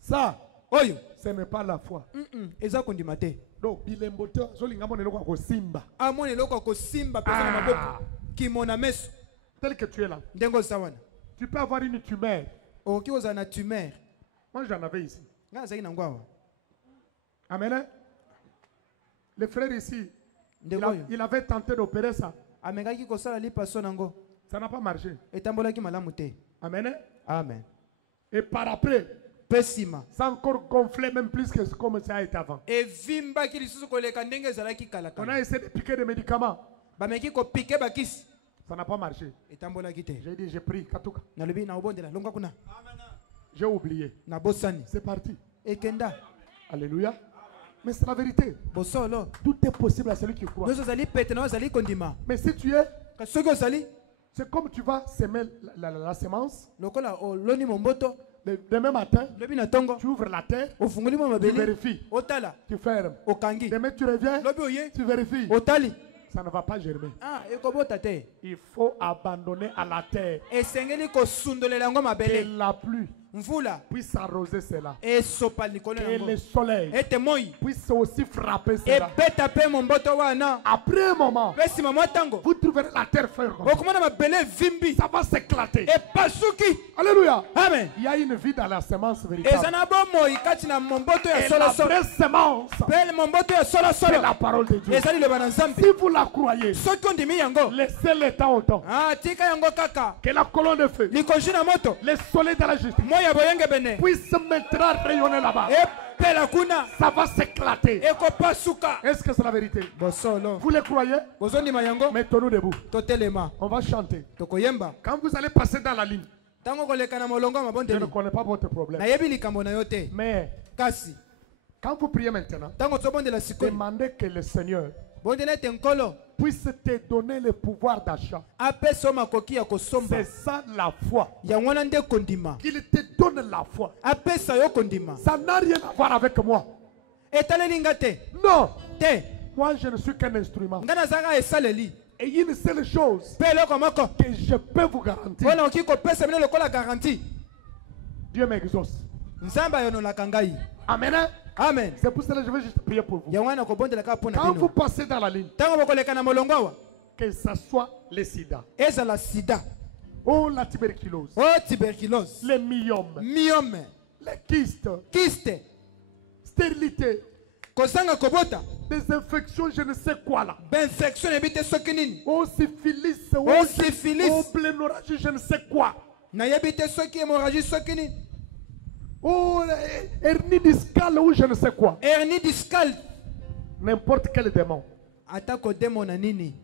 Ça, oyo ce n'est pas la foi. eza kondima te Donc, bilembo te zolinga mona eloko ya kosimba. amona eloko ya kosimba mpenza na maboko kimona meso Tel que tu es là. ndenge oza wana Tu peux avoir une tumeur. okoki kozala na tumeur Moi, j'en avais ici. ngai nazalaki nango awa Amen. Hein? Le frère ici, ndeko oyo il avait tenté d'opérer ça. amekaki kosala lipaso nango Ça n'a pas marché. etambolaki malamu te Amen. Hein? amen Et par après, mpe nsima ça a encore gonflé même plus que comme ça a été avant. evimbaki lisusu koleka ndenge ezalaki On a kalakala essayé de piquer des médicaments. bameki kopike bakisi Ça n'a pas marché. etambolaki te J'ai dit, j'ai pris Katuka. nalobi na obondela longwa kuna J'ai oublié. na bosani C'est parti. ekenda Alléluia. Mais c'est la vérité. bosolo Tout est possible à celui qui croit. nyonso ozali pete na oyo ozali kondima Mais si tu es, kasi soki ozali c'est comme tu vas semer la semence. lokola oloni momboto Demain matin, lobi na ntongo tu ouvres la terre, ofungoli mwa tu mabeli vérifies, otala tu fermes. okangi Demain, tu reviens, lobi oye tu vérifies. otali Ça ne va pas germer. ah ekobota te Il faut abandonner à la terre esengeli kosundolela yango que mabele la pluie mvula puisse arroser cela. esopa likolo Et le yango soleil ete moi puisse aussi frapper cela. ebeta pe momboto wana Après un moment, pe nsima mwa ntango vous trouverez la terre ferme. okomona mabele evimbi Ça va s'éclater. epasuki. Alléluia. Amen. Il y a une vie dans la semence eza véritable. na bomoi kati na momboto ya Et la solosolo vraie semence, pe momboto ya c'est solosolo la parole de Dieu. eza liloba na nzambe. Si vous la croyez, soki ondimi yango laissez le temps au temps. tika yango kaka Que la colonne de feu, likonzi na moto le soleil de la justice, moi ya boyenge bene puisse maintenant rayonner là-bas. epela kuna Ça va s'éclater. ekopasuka. Est-ce que c'est la vérité? bosolo Vous le croyez? bozondima yango Mettons-nous debout. totelema On va chanter. tokoyemba Quand vous allez passer dans la ligne, ntango koleka na molongo ya je ne mabondeli connais pas votre problème. nayebi likambo na yo te Mais kasi quand vous priez maintenant, ntango tozobondela sikoyo demandez que le Seigneur bondela ete nkolo puisse te donner le pouvoir d'achat. apesa yo makoki ya kosomba C'est ça la foi. yango wana nde kondima Qu'il te donne la foi. apesa yo kondima Ça n'a rien à voir avec moi. etaleli nga te Non. te Moi, je ne suis qu'un instrument. nga nazalaka esaleli Et une seule chose mpe eloko moko que je peux vous garantir. mpona okoki kopesa bino lokola garanti Dieu m'exauce. nzambe ayonolaka ngai. Amen. Hein? Amen. C'est pour cela que je vais juste prier pour vous. yango wana kobondelaka mpo na Quand vous bino passez dans la ligne, ntango bokoleka na molongo awa que ce soit le sida, ezala sida ou la tuberculose, o tuberculose les myomes, myome les kystes, kiste stérilité, kozanga kobota des infections, je ne sais quoi là. bainfection nayebi te soki nini Au syphilis, Au syphilis. au plénorragie, je ne sais quoi. nayebi te soki hémorragie soki nini Au hernie discale ou je ne sais quoi. hernie discale N'importe quel démon. ata kodemona nini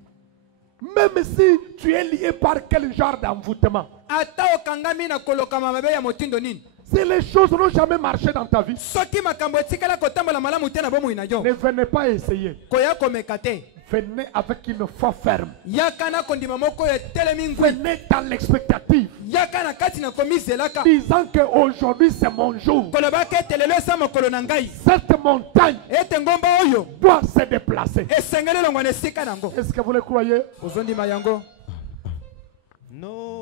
Même si tu es lié par quel genre d'envoûtement. ata okangami na kolokama mabe ya motindo nini Si les choses n'ont jamais marché dans ta vie, soki makambo etikala kotambola malamu te na bomoi na yo ne venez pas essayer. koya komeka te Venez avec une foi ferme. yaka na kondima moko oyo etelemi ngwi Venez dans l'expectative. yaka na kati na komiselaka Disant qu'aujourd'hui c'est mon jour. kolobaka ete lelo esa mokolo na ngai Cette montagne ete ngomba oyo doit se déplacer. esengeli elongwa na esika nango Est-ce que vous le croyez? ozondima yango No.